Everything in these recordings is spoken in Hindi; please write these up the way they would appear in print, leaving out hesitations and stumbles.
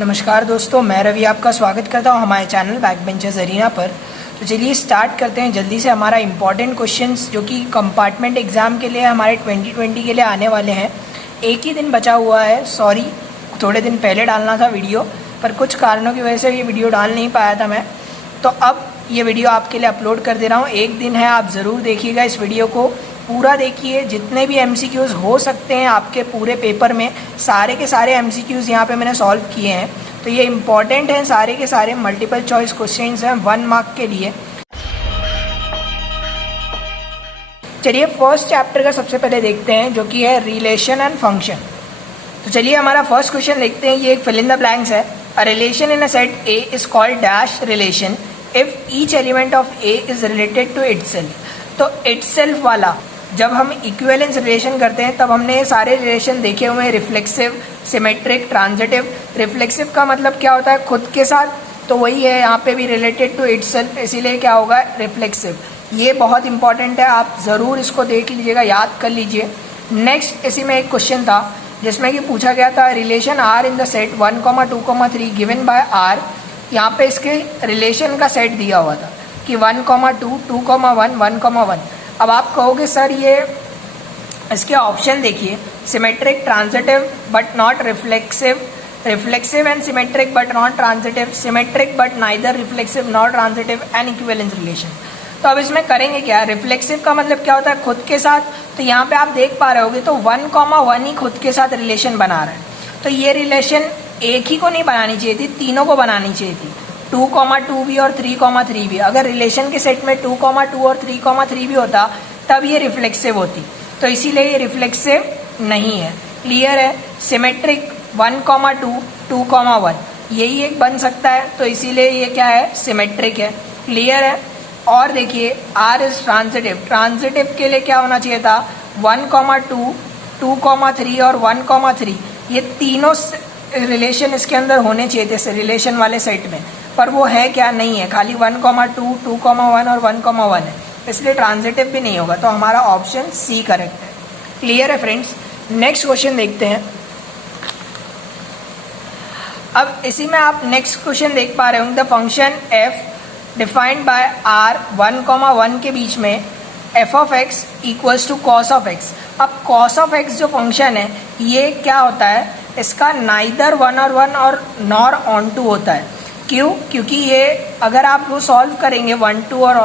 नमस्कार दोस्तों, मैं रवि आपका स्वागत करता हूं हमारे चैनल बैकबेंचर्स अरीना पर। तो चलिए स्टार्ट करते हैं जल्दी से हमारा इम्पॉर्टेंट क्वेश्चंस जो कि कंपार्टमेंट एग्ज़ाम के लिए हमारे 2020 के लिए आने वाले हैं। एक ही दिन बचा हुआ है, सॉरी थोड़े दिन पहले डालना था वीडियो, पर कुछ कारणों की वजह से ये वीडियो डाल नहीं पाया था मैं। तो अब ये वीडियो आपके लिए अपलोड कर दे रहा हूँ। एक दिन है, आप ज़रूर देखिएगा इस वीडियो को, पूरा देखिए। जितने भी MCQs हो सकते हैं आपके पूरे पेपर में, सारे के सारे MCQs यहाँ पे मैंने सॉल्व किए हैं। तो ये इम्पॉर्टेंट हैं, सारे के सारे मल्टीपल चॉइस क्वेश्चंस हैं 1 मार्क के लिए। चलिए फर्स्ट चैप्टर का सबसे पहले देखते हैं, जो कि है रिलेशन एंड फंक्शन। तो चलिए हमारा फर्स्ट क्वेश्चन देखते हैं। ये एक फिल इन द ब्लैंक्स है। A relation in a set A is called dash relation if each element of A is related to itself. तो इटसेल्फ वाला जब हम इक्विवेलेंस रिलेशन करते हैं तब हमने ये सारे रिलेशन देखे हुए हैं, रिफ्लेक्सिव, सिमेट्रिक, ट्रांजिटिव। रिफ्लेक्सिव का मतलब क्या होता है, खुद के साथ, तो वही है यहाँ पे भी रिलेटेड टू इटसेल्फ, इसीलिए क्या होगा रिफ्लेक्सिव। ये बहुत इंपॉर्टेंट है, आप ज़रूर इसको देख लीजिएगा, याद कर लीजिए। नेक्स्ट इसी में एक क्वेश्चन था जिसमें कि पूछा गया था relation R in the set 1, 2, 3 given by R. यहाँ पे इसके रिलेशन का सेट दिया हुआ था कि 1, 2, 2, 1, 1, 1। अब आप कहोगे सर ये इसके ऑप्शन देखिए, symmetric, transitive but not reflexive, reflexive and symmetric but not transitive, symmetric but neither reflexive not transitive and equivalence relation. तो अब इसमें करेंगे क्या, रिफ्लेक्सिव का मतलब क्या होता है, खुद के साथ। तो यहाँ पे आप देख पा रहे होगे तो 1, 1 ही खुद के साथ रिलेशन बना रहा है। तो ये रिलेशन एक ही को नहीं बनानी चाहिए थी, तीनों को बनानी चाहिए थी, 2, 2 भी और 3, 3 भी। अगर रिलेशन के सेट में 2, 2 और 3, 3 भी होता तब ये रिफ्लेक्सिव होती। तो इसीलिए ये रिफ्लेक्सिव नहीं है। क्लियर है। सिमेट्रिक 1, 2, 2, 1 यही एक बन सकता है, तो इसीलिए ये क्या है, सिमेट्रिक है। क्लियर है। और देखिए आर इज ट्रांजिटिव, ट्रांजिटिव के लिए क्या होना चाहिए था, 1, 2, 2, 3 और 1, 3 ये तीनों रिलेशन इसके अंदर होने चाहिए थे रिलेशन वाले सेट में, पर वो है क्या, नहीं है, खाली 1, 2, 2, 1 और 1, 1 है, इसलिए ट्रांजिटिव भी नहीं होगा। तो हमारा ऑप्शन सी करेक्ट है। क्लियर है फ्रेंड्स। नेक्स्ट क्वेश्चन देखते हैं। अब इसी में आप नेक्स्ट क्वेश्चन देख पा रहे होंगे, the function f defined by R 1, 1 के बीच में f of x equals to cos of x. अब कॉस ऑफ एक्स जो फंक्शन है ये क्या होता है, इसका नाइदर 1 और नॉर ऑन टू होता है। क्यों, क्योंकि ये अगर आप वो सॉल्व करेंगे 1, 2 और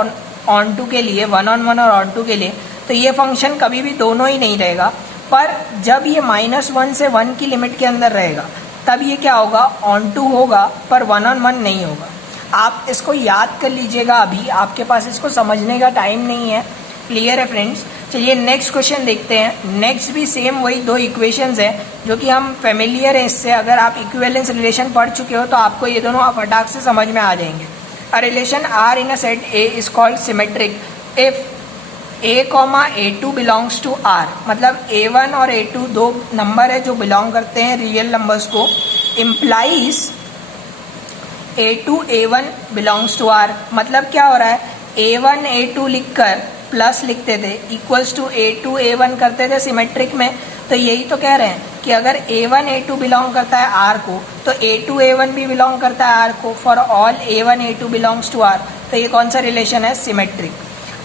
ऑन टू के लिए, 1 on 1 और ऑन टू के लिए, तो ये फंक्शन कभी भी दोनों ही नहीं रहेगा। पर जब ये -1 से 1 की लिमिट के अंदर रहेगा तब ये क्या होगा, ऑन टू होगा, पर 1 on 1 नहीं होगा। आप इसको याद कर लीजिएगा, अभी आपके पास इसको समझने का टाइम नहीं है। क्लियर है फ्रेंड्स। चलिए नेक्स्ट क्वेश्चन देखते हैं। नेक्स्ट भी सेम वही 2 इक्वेशंस हैं जो कि हम फेमिलियर है इससे। अगर आप इक्विवेलेंस रिलेशन पढ़ चुके हो तो आपको ये दोनों आप फटाक से समझ में आ जाएंगे। A relation R in a set A is called symmetric if a, A2 belongs to R. मतलब A1 और A2 दो नंबर है जो बिलोंग करते हैं रियल नंबर्स को, implies A2 A1 belongs to R. मतलब क्या हो रहा है, A1 A2 लिखकर प्लस लिखते थे, इक्वल्स टू A2 A1 करते थे सिमेट्रिक में। तो यही तो कह रहे हैं कि अगर A1 A2 बिलोंग करता है R को तो A2 A1 भी बिलोंग करता है R को। For all A1 A2 belongs to R। तो ये कौन सा रिलेशन है, सिमेट्रिक।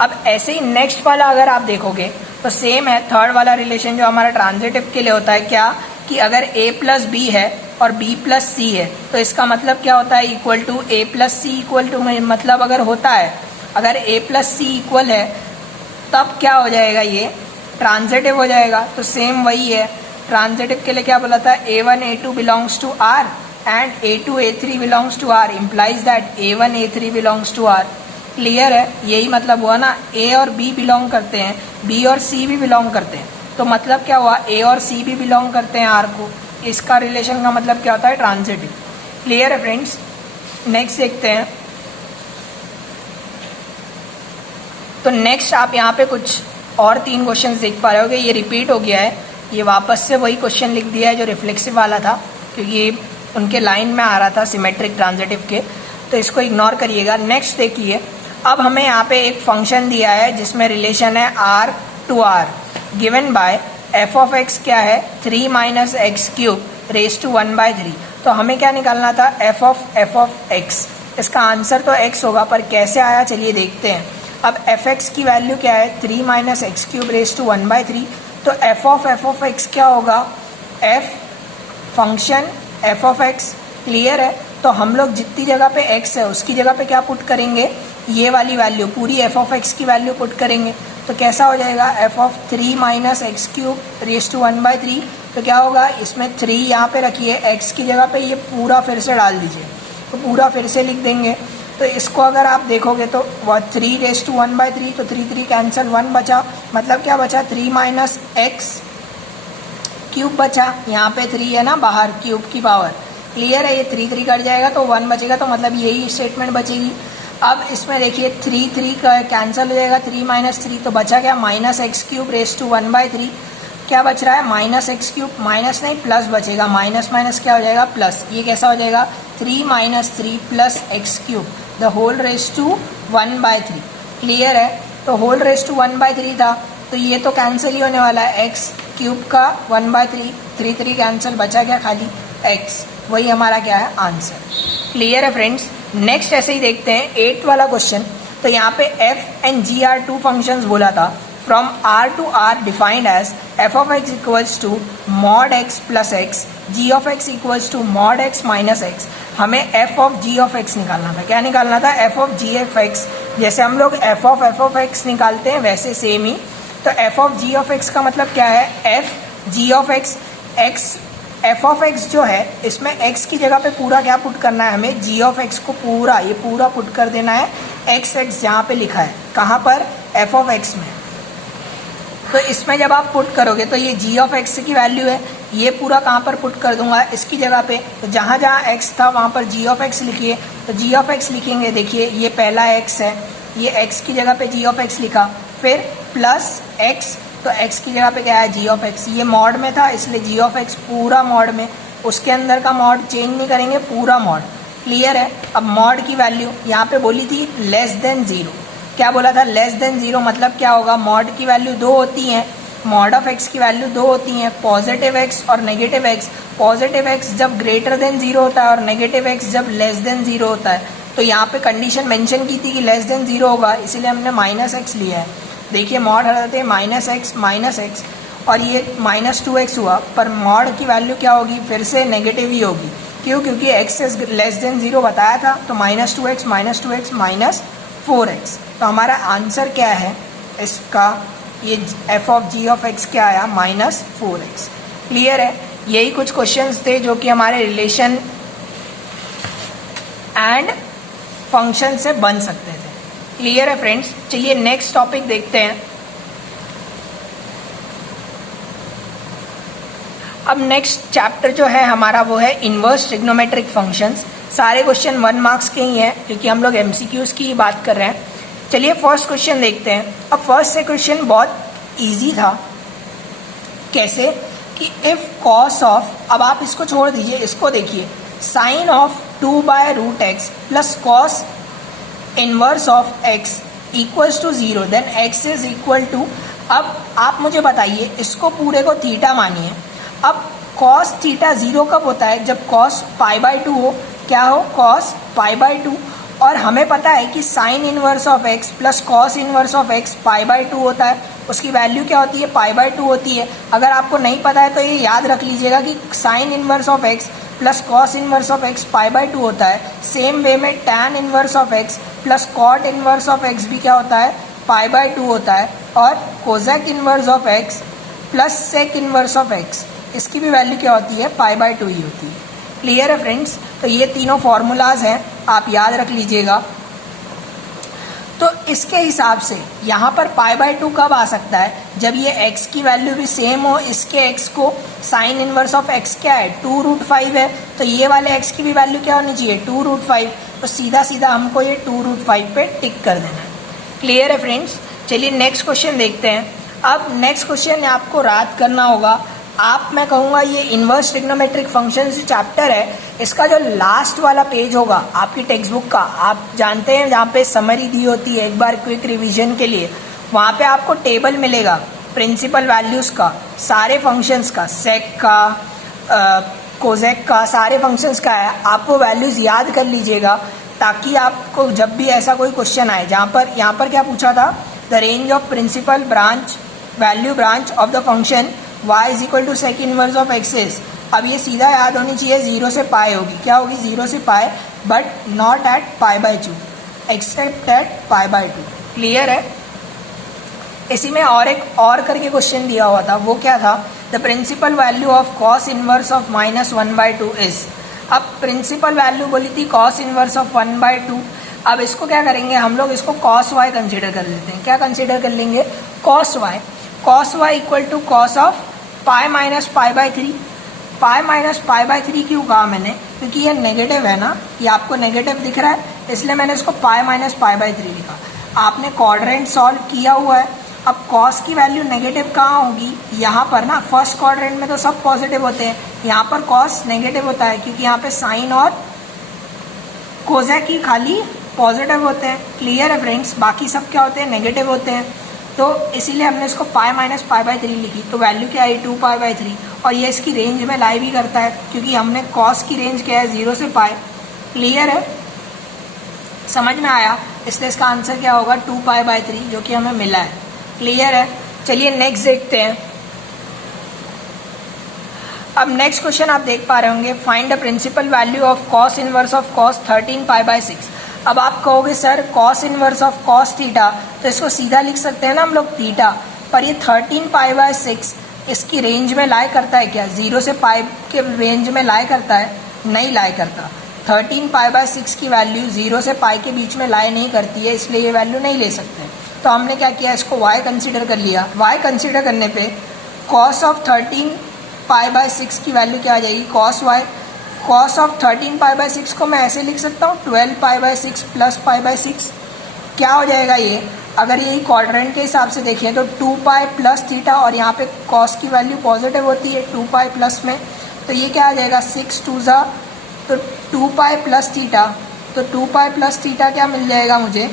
अब ऐसे ही नेक्स्ट वाला अगर आप देखोगे तो सेम है, थर्ड वाला रिलेशन जो हमारा ट्रांजिटिव के लिए होता है, क्या कि अगर A प्लस B है और B प्लस C है तो इसका मतलब क्या होता है, equal to A plus C equal to, मतलब अगर होता है, अगर A प्लस C इक्वल है तब क्या हो जाएगा, ये ट्रांजिटिव हो जाएगा। तो सेम वही है, ट्रांजिटिव के लिए क्या बोला था, A1 A2 belongs to R and A2 A3 belongs to R, implies that A1 A3 belongs to R। Clear है। यही मतलब हुआ ना, A और B बिलोंग करते हैं, B और C भी बिलोंग करते हैं, तो मतलब क्या हुआ, A और C भी बिलोंग करते हैं R को। इसका रिलेशन का मतलब क्या होता है, ट्रांजिटिव। क्लियर है फ्रेंड्स। नेक्स्ट देखते हैं। तो नेक्स्ट आप यहाँ पे कुछ और 3 क्वेश्चन देख पा रहे होगे, ये रिपीट हो गया है, ये वापस से वही क्वेश्चन लिख दिया है जो रिफ्लेक्सिव वाला था, क्योंकि उनके लाइन में आ रहा था सिमेट्रिक ट्रांजिटिव के, तो इसको इग्नोर करिएगा। नेक्स्ट देखिए, अब हमें यहाँ पे एक फंक्शन दिया है जिसमें रिलेशन है R to R given by F of x क्या है, 3 - x³ रेज टू 1/3। तो हमें क्या निकालना था, एफ ऑफ एक्स। इसका आंसर तो एक्स होगा, पर कैसे आया चलिए देखते हैं। अब एफ एक्स की वैल्यू क्या है, 3 minus x cube raise to 1/3। तो एफ ऑफ एक्स क्या होगा, f function f of x. Clear है। तो हम लोग जितनी जगह पे एक्स है उसकी जगह पे क्या पुट करेंगे, ये वाली वैल्यू पूरी एफ ऑफ एक्स की वैल्यू पुट करेंगे। तो कैसा हो जाएगा, f of 3 minus x cube raise to 1/3। तो क्या होगा, इसमें 3 यहाँ पे रखिए, एक्स की जगह पे ये पूरा फिर से डाल दीजिए, तो पूरा फिर से लिख देंगे। तो इसको अगर आप देखोगे तो वह 3 रेज टू 1/3, तो 3 कैंसिल, 1 बचा, मतलब क्या बचा, 3 माइनस एक्स क्यूब बचा। यहाँ पे 3 है ना बाहर, क्यूब की पावर। क्लियर है, ये 3 कट जाएगा तो 1 बचेगा, तो मतलब यही स्टेटमेंट बचेगी। अब इसमें देखिए 3 का कैंसिल हो जाएगा, 3 माइनस 3, तो बचा क्या, minus x cube raise to 1/3। क्या बच रहा है, माइनस एक्स क्यूब, माइनस नहीं प्लस बचेगा, माइनस माइनस क्या हो जाएगा, प्लस। ये कैसा हो जाएगा, 3 minus 3 plus x cube the whole raise to 1/3। Clear है। तो होल रेज टू 1/3 था, तो ये तो कैंसिल ही होने वाला है, एक्स क्यूब का 1/3, 3 कैंसिल, बचा क्या, खाली एक्स। वही हमारा क्या है, आंसर। क्लियर है फ्रेंड्स। नेक्स्ट ऐसे ही देखते हैं 8th वाला क्वेश्चन। तो यहाँ पे f and g are 2 functions बोला था। From R to R defined as f of x equals to mod x plus x, g of x equals to mod x minus x. हमें f of g of x निकालना था। क्या निकालना था, f of g of x. जैसे हम लोग एफ ऑफ एक्स निकालते हैं वैसे सेम ही। तो f of g of x का मतलब क्या है, f g of x. X f of x जो है, इसमें एक्स की जगह पे पूरा क्या पुट करना है हमें, जी ऑफ एक्स को पूरा, ये पूरा पुट कर देना है। एक्स एक्स यहाँ पे लिखा है, कहाँ पर, एफ ऑफ एक्स में। तो इसमें जब आप पुट करोगे तो ये जी ऑफ एक्स की वैल्यू है, ये पूरा कहाँ पर पुट कर दूंगा, इसकी जगह पे। तो जहाँ जहाँ एक्स था वहाँ पर जी ऑफ एक्स लिखिए। तो जी ऑफ एक्स लिखेंगे, देखिए ये पहला एक्स है, ये एक्स की जगह पे जी ऑफ एक्स लिखा, फिर प्लस एक्स, तो x की जगह पे क्या है, जी ऑफ एक्स। ये मॉड में था इसलिए जी ऑफ एक्स पूरा मॉड में, उसके अंदर का मॉड चेंज नहीं करेंगे, पूरा मॉड। क्लियर है। अब मॉड की वैल्यू यहाँ पे बोली थी लेस देन 0। क्या बोला था, लेस देन 0, मतलब क्या होगा, मॉड की वैल्यू 2 होती हैं, मॉड ऑफ एक्स की वैल्यू 2 होती हैं, पॉजिटिव एक्स और नेगेटिव एक्स। पॉजिटिव एक्स जब ग्रेटर देन 0 होता है और नेगेटिव एक्स जब लेस देन 0 होता है। तो यहाँ पे कंडीशन मेंशन की थी कि लेस देन 0 होगा, इसीलिए हमने माइनस एक्स लिया है। देखिए मॉड हटाते हैं, माइनस एक्स और ये -2x हुआ, पर मॉड की वैल्यू क्या होगी, फिर से नेगेटिव ही होगी। क्यों, क्योंकि x इज लेस देन 0 बताया था, तो -2x -4x। तो हमारा आंसर क्या है इसका, ये f of g of x क्या आया, -4x। क्लियर है। यही कुछ क्वेश्चंस थे जो कि हमारे रिलेशन एंड फंक्शन से बन सकते थे। क्लियर है फ्रेंड्स। चलिए नेक्स्ट टॉपिक देखते हैं। अब नेक्स्ट चैप्टर जो है हमारा वो है इनवर्स ट्रिग्नोमेट्रिक फंक्शंस। सारे क्वेश्चन 1 मार्क्स के ही हैं क्योंकि हम लोग एमसीक्यूज की ही बात कर रहे हैं। चलिए फर्स्ट क्वेश्चन देखते हैं। अब फर्स्ट से क्वेश्चन बहुत इजी था। कैसे कि इफ कॉस ऑफ, अब आप इसको छोड़ दीजिए, इसको देखिए, sine of 2/√x plus cos inverse of x equals to 0 then x is equal to. अब आप मुझे बताइए, इसको पूरे को थीटा मानिए। अब cos थीटा 0 कब होता है, जब cos π/2 हो। क्या हो, cos π/2। और हमें पता है कि sine inverse of x plus cos inverse of x π/2 होता है। उसकी वैल्यू क्या होती है, π/2 होती है। अगर आपको नहीं पता है तो ये याद रख लीजिएगा कि sine inverse of x plus cos inverse of x π/2 होता है। सेम वे में tan inverse of x plus cot inverse of x भी क्या होता है, π/2 होता है। और cosec inverse of x plus sec inverse of x, इसकी भी वैल्यू क्या होती है, π/2 ही होती है। क्लियर है फ्रेंड्स। तो ये तीनों फॉर्मूलाज हैं, आप याद रख लीजिएगा। तो इसके हिसाब से यहाँ पर π/2 कब आ सकता है, जब ये x की वैल्यू भी सेम हो। इसके x को साइन इनवर्स ऑफ x क्या है, 2√5 है, तो ये वाले x की भी वैल्यू क्या होनी चाहिए, 2√5। तो सीधा सीधा हमको ये 2√5 पे टिक कर देना है। क्लियर है फ्रेंड्स। चलिए नेक्स्ट क्वेश्चन देखते हैं। अब नेक्स्ट क्वेश्चन आपको याद करना होगा। मैं कहूँगा ये इनवर्स ट्रिग्नोमेट्रिक फंक्शंस जो चैप्टर है, इसका जो लास्ट वाला पेज होगा आपकी टेक्स्ट बुक का, आप जानते हैं जहाँ पे समरी दी होती है एक बार क्विक रिवीजन के लिए, वहाँ पे आपको टेबल मिलेगा प्रिंसिपल वैल्यूज़ का, सारे फंक्शंस का, सेक का, कोजेक का, सारे फंक्शंस का है, आप वो वैल्यूज़ याद कर लीजिएगा ताकि आपको जब भी ऐसा कोई क्वेश्चन आए जहाँ पर यहाँ पर क्या पूछा था, the range of principal branch value branch of the function y is equal to sec inverse of x's. अब ये सीधा याद होनी चाहिए, 0 से पाई होगी, क्या होगी 0 से pi, but not at π/2 except at π/2। Clear है। इसी में और एक और करके क्वेश्चन दिया हुआ था, वो क्या था, the principal value of cos inverse of -1/2 is. अब प्रिंसिपल वैल्यू बोली थी कॉस इनवर्स ऑफ 1/2। अब इसको क्या करेंगे हम लोग, इसको कॉस वाई कंसिडर कर लेते हैं। क्या कंसिडर कर लेंगे, cos y. Cos y equal to cos of pi minus π/3। Pi minus π/3 क्यों कहा मैंने, क्योंकि ये नेगेटिव है ना, ये आपको नेगेटिव दिख रहा है, इसलिए मैंने इसको पाई माइनस π/3 लिखा। आपने क्वाड्रेंट सॉल्व किया हुआ है। अब कॉस की वैल्यू नेगेटिव कहाँ होगी, यहाँ पर ना, फर्स्ट क्वाड्रेंट में तो सब पॉजिटिव होते हैं, यहाँ पर कॉस नेगेटिव होता है क्योंकि यहाँ पे साइन और कोजेक ही खाली पॉजिटिव होते हैं। क्लियर है फ्रेंड्स, बाकी सब क्या होते हैं, नेगेटिव होते हैं। तो इसीलिए हमने इसको पाई माइनस π/3 लिखी, तो वैल्यू क्या आई 2π/3, और ये इसकी रेंज में लाई भी करता है क्योंकि हमने कॉस की रेंज क्या है 0 से पाई। क्लियर है, समझ में आया, इसलिए इसका आंसर क्या होगा 2π/3 जो कि हमें मिला है। क्लियर है, चलिए नेक्स्ट देखते हैं। अब नेक्स्ट क्वेश्चन आप देख पा रहे होंगे, find the principal value of cos inverse of cos 13π/6। अब आप कहोगे sir cos inverse of cos theta, तो इसको सीधा लिख सकते हैं ना हम लोग थीटा, पर ये 13π/6 इसकी रेंज में लाई करता है क्या, 0 से पाई के रेंज में लाई करता है, नहीं लाई करता। 13π/6 की वैल्यू 0 से पाई के बीच में लाई नहीं करती है, इसलिए ये वैल्यू नहीं ले सकते। तो हमने क्या किया, इसको y कंसीडर कर लिया। y कंसीडर करने पे cos ऑफ 13π/6 की वैल्यू क्या आ जाएगी, cos y। cos ऑफ 13π/6 को मैं ऐसे लिख सकता हूँ 12π/6 प्लस π/6। क्या हो जाएगा ये, अगर यही क्वाड्रेंट के हिसाब से देखें तो 2π प्लस थीटा, और यहाँ पे cos की वैल्यू पॉजिटिव होती है 2π प्लस में, तो ये क्या आ जाएगा 6 2 ज़ा, तो 2π प्लस थीटा, तो 2π प्लस थीटा क्या मिल जाएगा मुझे,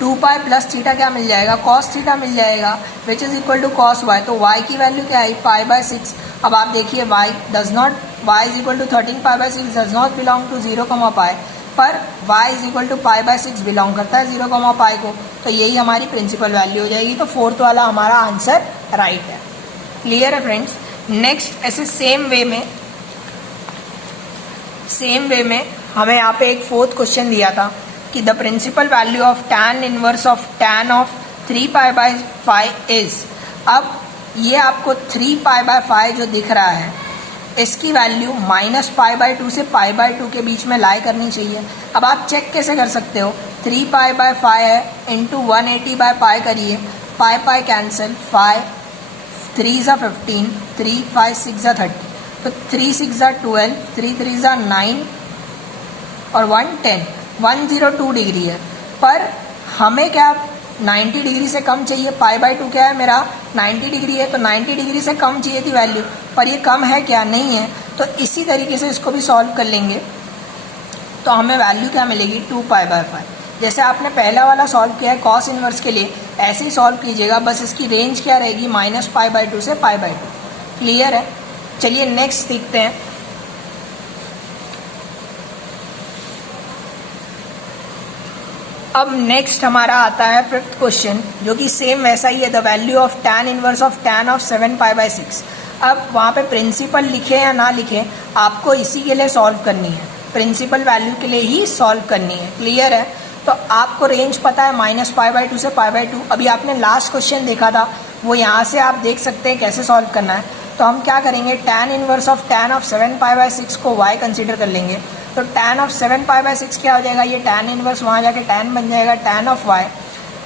2π प्लस थीटा क्या मिल जाएगा, कॉस थीटा मिल जाएगा, which is equal to cos y. तो y की वैल्यू क्या आई π/6। अब आप देखिए y is equal to 13π/6 does not belong to 0, pi, पर y is equal to π/6 belong करता है 0, पाई को, तो यही हमारी प्रिंसिपल वैल्यू हो जाएगी। तो फोर्थ वाला हमारा आंसर राइट है। क्लियर है फ्रेंड्स। नेक्स्ट ऐसे सेम वे में हमें यहाँ पे एक फोर्थ क्वेश्चन दिया था कि the principal value of tan inverse of tan of 3π/5 is. अब ये आपको 3π/5 जो दिख रहा है, इसकी वैल्यू -π/2 से π/2 के बीच में लाई करनी चाहिए। अब आप चेक कैसे कर सकते हो, 3π/5 है इंटू 180/π करिए, पाई कैंसिल, 5 3 ज़ा 15, 3 5 6 ज़ा 30, तो 3 6 ज़ा 12, 3 3 ज़ा 9 और 1 10, 102 डिग्री है, पर हमें क्या 90 डिग्री से कम चाहिए। π/2 क्या है मेरा 90 डिग्री है, तो 90 डिग्री से कम चाहिए थी वैल्यू, पर ये कम है क्या, नहीं है। तो इसी तरीके से इसको भी सॉल्व कर लेंगे, तो हमें वैल्यू क्या मिलेगी 2π/5। जैसे आपने पहला वाला सॉल्व किया है कॉस इनवर्स के लिए, ऐसे ही सॉल्व कीजिएगा, बस इसकी रेंज क्या रहेगी -π/2 से π/2। क्लियर है, चलिए नेक्स्ट देखते हैं। अब नेक्स्ट हमारा आता है फिफ्थ क्वेश्चन, जो कि सेम वैसा ही है, the value of tan inverse of tan of 7π/6। अब वहाँ पे प्रिंसिपल लिखे या ना लिखे, आपको इसी के लिए सॉल्व करनी है, प्रिंसिपल वैल्यू के लिए ही सॉल्व करनी है। क्लियर है, तो आपको रेंज पता है -π/2 से π/2। अभी आपने लास्ट क्वेश्चन देखा था, वो यहाँ से आप देख सकते हैं कैसे सॉल्व करना है। तो हम क्या करेंगे, tan inverse of tan of 7π/6 को y कंसिडर कर लेंगे, तो tan ऑफ 7π/6 क्या हो जाएगा, ये tan इनवर्स वहाँ जाके tan बन जाएगा, tan of y।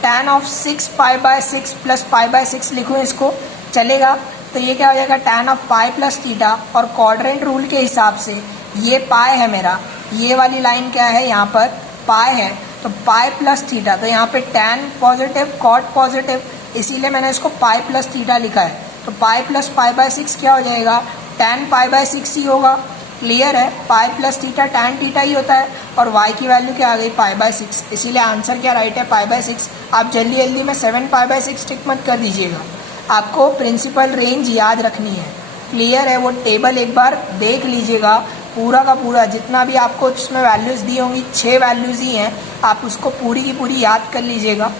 tan of 6π/6 plus π/6 लिखूँ इसको, चलेगा, तो ये क्या हो जाएगा tan of pi plus theta, और क्वाड्रेंट रूल के हिसाब से ये पाई है मेरा, ये वाली लाइन क्या है यहाँ पर पाई है, तो पाई प्लस थीटा, तो यहाँ पे tan पॉजिटिव कॉट पॉजिटिव, इसीलिए मैंने इसको पाई प्लस थीटा लिखा है। तो पाई प्लस π/6 क्या हो जाएगा, tan π/6 ही होगा। क्लियर है, pi plus theta tan theta ही होता है, और y की वैल्यू क्या आ गई π/6, इसीलिए आंसर क्या राइट है π/6। आप जल्दी जल्दी में 7π/6 टिक मत कर दीजिएगा, आपको प्रिंसिपल रेंज याद रखनी है। क्लियर है? वो टेबल एक बार देख लीजिएगा, पूरा का पूरा जितना भी आपको उसमें वैल्यूज़ दी होंगी, 6 वैल्यूज़ ही हैं, आप उसको पूरी की पूरी याद कर लीजिएगा।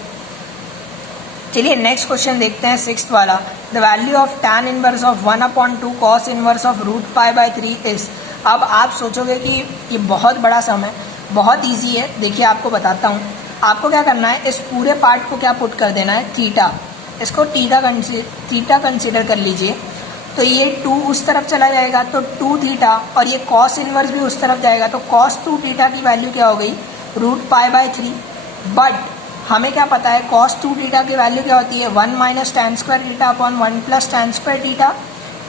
चलिए नेक्स्ट क्वेश्चन देखते हैं, 6th वाला। The value of tan inverse of 1/2 cos inverse of √π/3 is. अब आप सोचोगे कि ये बहुत बड़ा सम है, बहुत इजी है। देखिए आपको बताता हूँ, आपको क्या करना है, इस पूरे पार्ट को क्या पुट कर देना है, थीटा। इसको थीटा कंसिडर कर लीजिए। तो ये 2 उस तरफ चला जाएगा तो 2 थीटा, और ये cos इनवर्स भी उस तरफ जाएगा तो cos 2 थीटा की वैल्यू क्या हो गई, √π/3। बट हमें क्या पता है, cos 2 थीटा की वैल्यू क्या होती है, 1 - tan² theta upon 1 + tan² theta.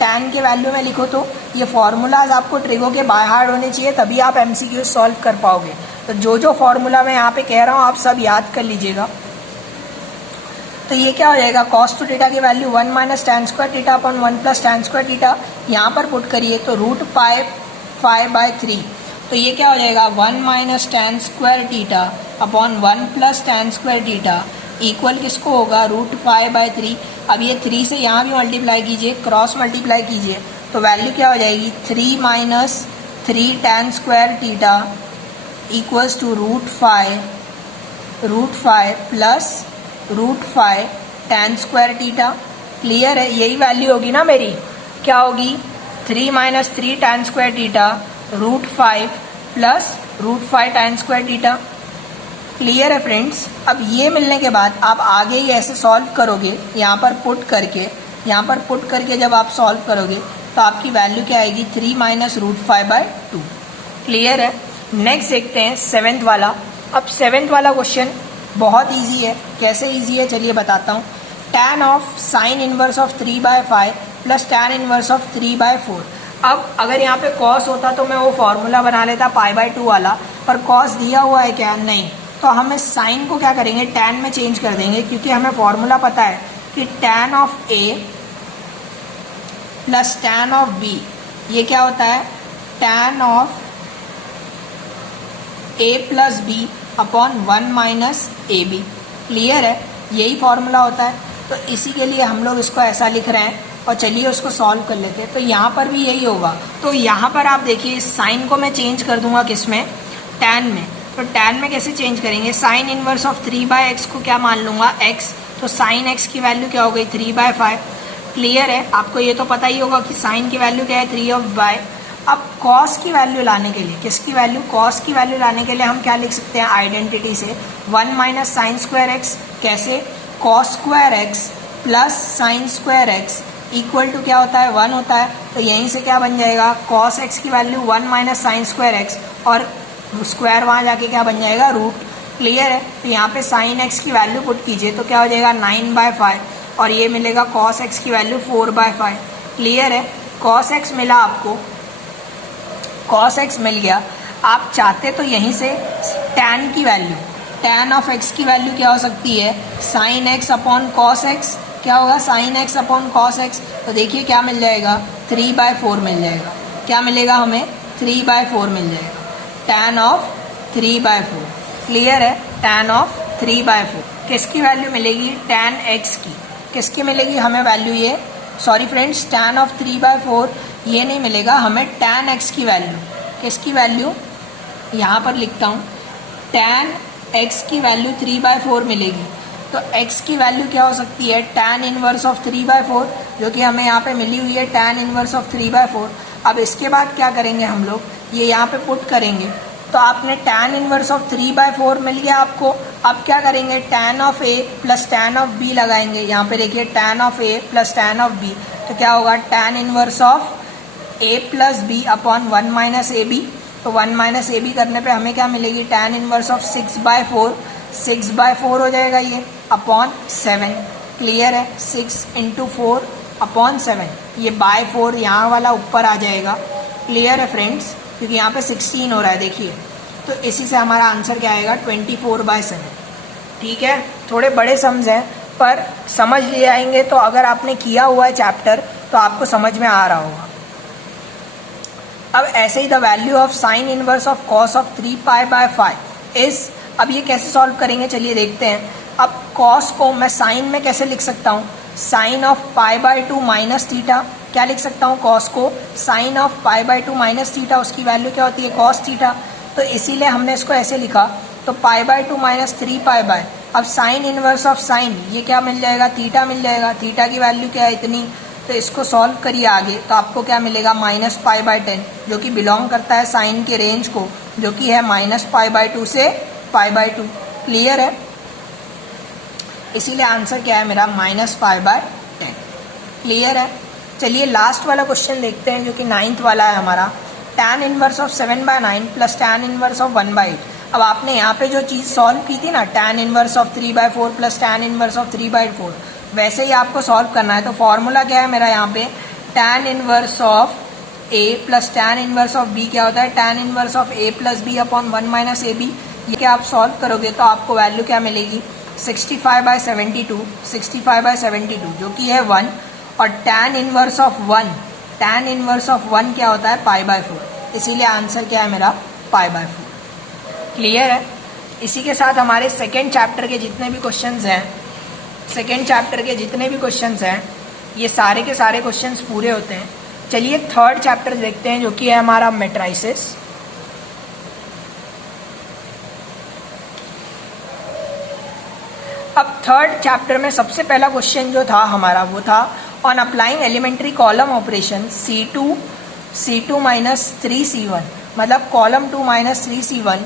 tan के वैल्यू में लिखो तो ये फॉर्मूलाज आपको ट्रिगो के बाय हार्ट होने चाहिए, तभी आप MCQ सॉल्व कर पाओगे। तो जो फॉर्मूला मैं यहाँ पे कह रहा हूँ आप सब याद कर लीजिएगा। तो ये क्या हो जाएगा, cos 2 थीटा की value 1 - tan² theta upon 1 + tan² theta, यहाँ पर पुट करिए तो √π/3। तो ये क्या हो जाएगा, 1 - tan² theta upon 1 + tan² theta equal किसको होगा, √π/3। अब ये 3 से यहाँ भी मल्टीप्लाई कीजिए, क्रॉस मल्टीप्लाई कीजिए, तो वैल्यू क्या हो जाएगी, 3 - 3 tan² theta equals to √5 plus √5 tan² theta. Clear है? यही वैल्यू होगी ना मेरी, क्या होगी, 3 - 3 tan² theta √5 plus √5 tan² theta. Clear है फ्रेंड्स? अब ये मिलने के बाद आप आगे ही ऐसे सॉल्व करोगे, यहाँ पर पुट करके जब आप सॉल्व करोगे तो आपकी वैल्यू क्या आएगी, 3 - √5/2। क्लियर है? नेक्स्ट देखते हैं 7th वाला। अब 7th वाला क्वेश्चन बहुत इजी है। कैसे इजी है चलिए बताता हूँ। tan of sine inverse of 3/5 plus tan inverse of 3/4। अब अगर यहाँ पे cos होता तो मैं वो फॉर्मूला बना लेता π/2 वाला, पर cos दिया हुआ है क्या, नहीं। तो हम इस साइन को क्या करेंगे, tan में चेंज कर देंगे, क्योंकि हमें फॉर्मूला पता है कि tan of A plus tan of B, ये क्या होता है, tan of A plus B upon 1 - AB। Clear है? यही फॉर्मूला होता है। तो इसी के लिए हम लोग इसको ऐसा लिख रहे हैं, और चलिए उसको सॉल्व कर लेते हैं। तो यहाँ पर भी यही होगा। तो यहाँ पर आप देखिए, इस साइन को मैं चेंज कर दूंगा किस में, tan में। तो tan में कैसे चेंज करेंगे, साइन इनवर्स ऑफ 3/x को क्या मान लूँगा, x। तो साइन x की वैल्यू क्या हो गई, 3/5। क्लियर है? आपको ये तो पता ही होगा कि साइन की वैल्यू क्या है, 3/5। अब cos की वैल्यू लाने के लिए, किसकी वैल्यू, cos की वैल्यू लाने के लिए हम क्या लिख सकते हैं, आइडेंटिटी से 1 - sin²x। कैसे, cos² plus sin²x equal to क्या होता है, 1 होता है। तो यहीं से क्या बन जाएगा, cos x की वैल्यू 1 - sin²x, और स्क्वायर वहाँ जाके क्या बन जाएगा, रूट। क्लियर है? तो यहाँ पे sin x की वैल्यू पुट कीजिए तो क्या हो जाएगा, 9/5, और ये मिलेगा cos x की वैल्यू 4/5। क्लियर है? cos x मिला आपको, cos x मिल गया। आप चाहते तो यहीं से tan की वैल्यू, tan ऑफ x की वैल्यू क्या हो सकती है, sin x upon cos x। क्या होगा, sin x upon cos x। तो देखिए क्या मिल जाएगा, 3/4 मिल जाएगा। क्या मिलेगा हमें, 3/4 मिल जाएगा, tan ऑफ 3/4। क्लियर है? tan ऑफ 3/4 किसकी वैल्यू मिलेगी, tan x की। किसकी मिलेगी हमें वैल्यू, ये सॉरी फ्रेंड्स, tan ऑफ 3/4 ये नहीं मिलेगा हमें, tan x की वैल्यू। किसकी वैल्यू, यहाँ पर लिखता हूँ, tan x की वैल्यू 3/4 मिलेगी। तो x की वैल्यू क्या हो सकती है, tan इनवर्स ऑफ 3/4, जो कि हमें यहाँ पे मिली हुई है, tan इनवर्स ऑफ 3/4। अब इसके बाद क्या करेंगे हम लोग, ये यहाँ पे पुट करेंगे। तो आपने tan इनवर्स ऑफ 3/4 मिल गया आपको। अब क्या करेंगे, tan of A plus tan of B लगाएंगे। यहाँ पे देखिए tan of A plus tan of B, तो क्या होगा, tan inverse of A plus B upon 1 - AB। तो 1 - AB करने पे हमें क्या मिलेगी, tan इनवर्स ऑफ 6/4, 6/4 हो जाएगा ये, अपॉन 7। क्लियर है? 6 × 4 अपॉन 7, ये बाय 4 यहाँ वाला ऊपर आ जाएगा। क्लियर है फ्रेंड्स? क्योंकि यहाँ पे 16 हो रहा है देखिए। तो इसी से हमारा आंसर क्या आएगा, 24/7। ठीक है? थोड़े बड़े सम्स हैं, पर समझ ले आएंगे तो अगर आपने किया हुआ है चैप्टर तो आपको समझ में आ रहा होगा। अब ऐसे ही the value of sine inverse of cos of 3π/5 is. अब ये कैसे सॉल्व करेंगे चलिए देखते हैं। अब cos को मैं साइन में कैसे लिख सकता हूँ, sine of pi by 2 minus theta, क्या लिख सकता हूँ, कॉस को sine of pi by 2 minus theta, उसकी वैल्यू क्या होती है, कॉस थीटा। तो इसीलिए हमने इसको ऐसे लिखा। तो पाई बाय 2 माइनस 3 पाई बाय, अब साइन इनवर्स ऑफ साइन, ये क्या मिल जाएगा, थीटा मिल जाएगा। थीटा की वैल्यू क्या है, इतनी। तो इसको सॉल्व करिए आगे, तो आपको क्या मिलेगा, माइनस पाई बाय 10, जो कि बिलोंग करता है साइन के रेंज को, जो कि है माइनस पाई बाय 2 से पाई बाय 2। क्लियर है। इसीलिए आंसर क्या है मेरा, माइनस पाई बाय 10। क्लियर है। चलिए लास्ट वाला क्वेश्चन देखते हैं, जो कि 9th वाला है हमारा। tan inverse of 7/9 plus tan inverse of 1/8। अब आपने यहाँ पे जो चीज़ सॉल्व की थी ना, tan inverse of 3/4 plus tan inverse of 3/4, वैसे ही आपको सॉल्व करना है। तो फॉर्मूला क्या है मेरा यहाँ पे, tan inverse of a plus tan inverse of b क्या होता है, tan inverse of a plus b upon 1 minus ab। ये क्या आप सॉल्व करोगे तो आपको वैल्यू क्या मिलेगी, 65/72, 65/72 जो कि है 1। और tan inverse of 1, tan inverse of 1 क्या होता है, पाई बाय 4। इसीलिए आंसर क्या है मेरा, पाई बाय 4। क्लियर है। इसी के साथ हमारे सेकेंड चैप्टर के जितने भी क्वेश्चंस हैं, सेकेंड चैप्टर के जितने भी क्वेश्चंस हैं, ये सारे के सारे क्वेश्चंस पूरे होते हैं। चलिए थर्ड चैप्टर देखते हैं, जो कि है हमारा मैट्रिसेस। अब थर्ड चैप्टर में सबसे पहला क्वेश्चन जो था हमारा, वो था on applying elementary column operation C2 minus 3C1, मतलब column 2 minus 3C1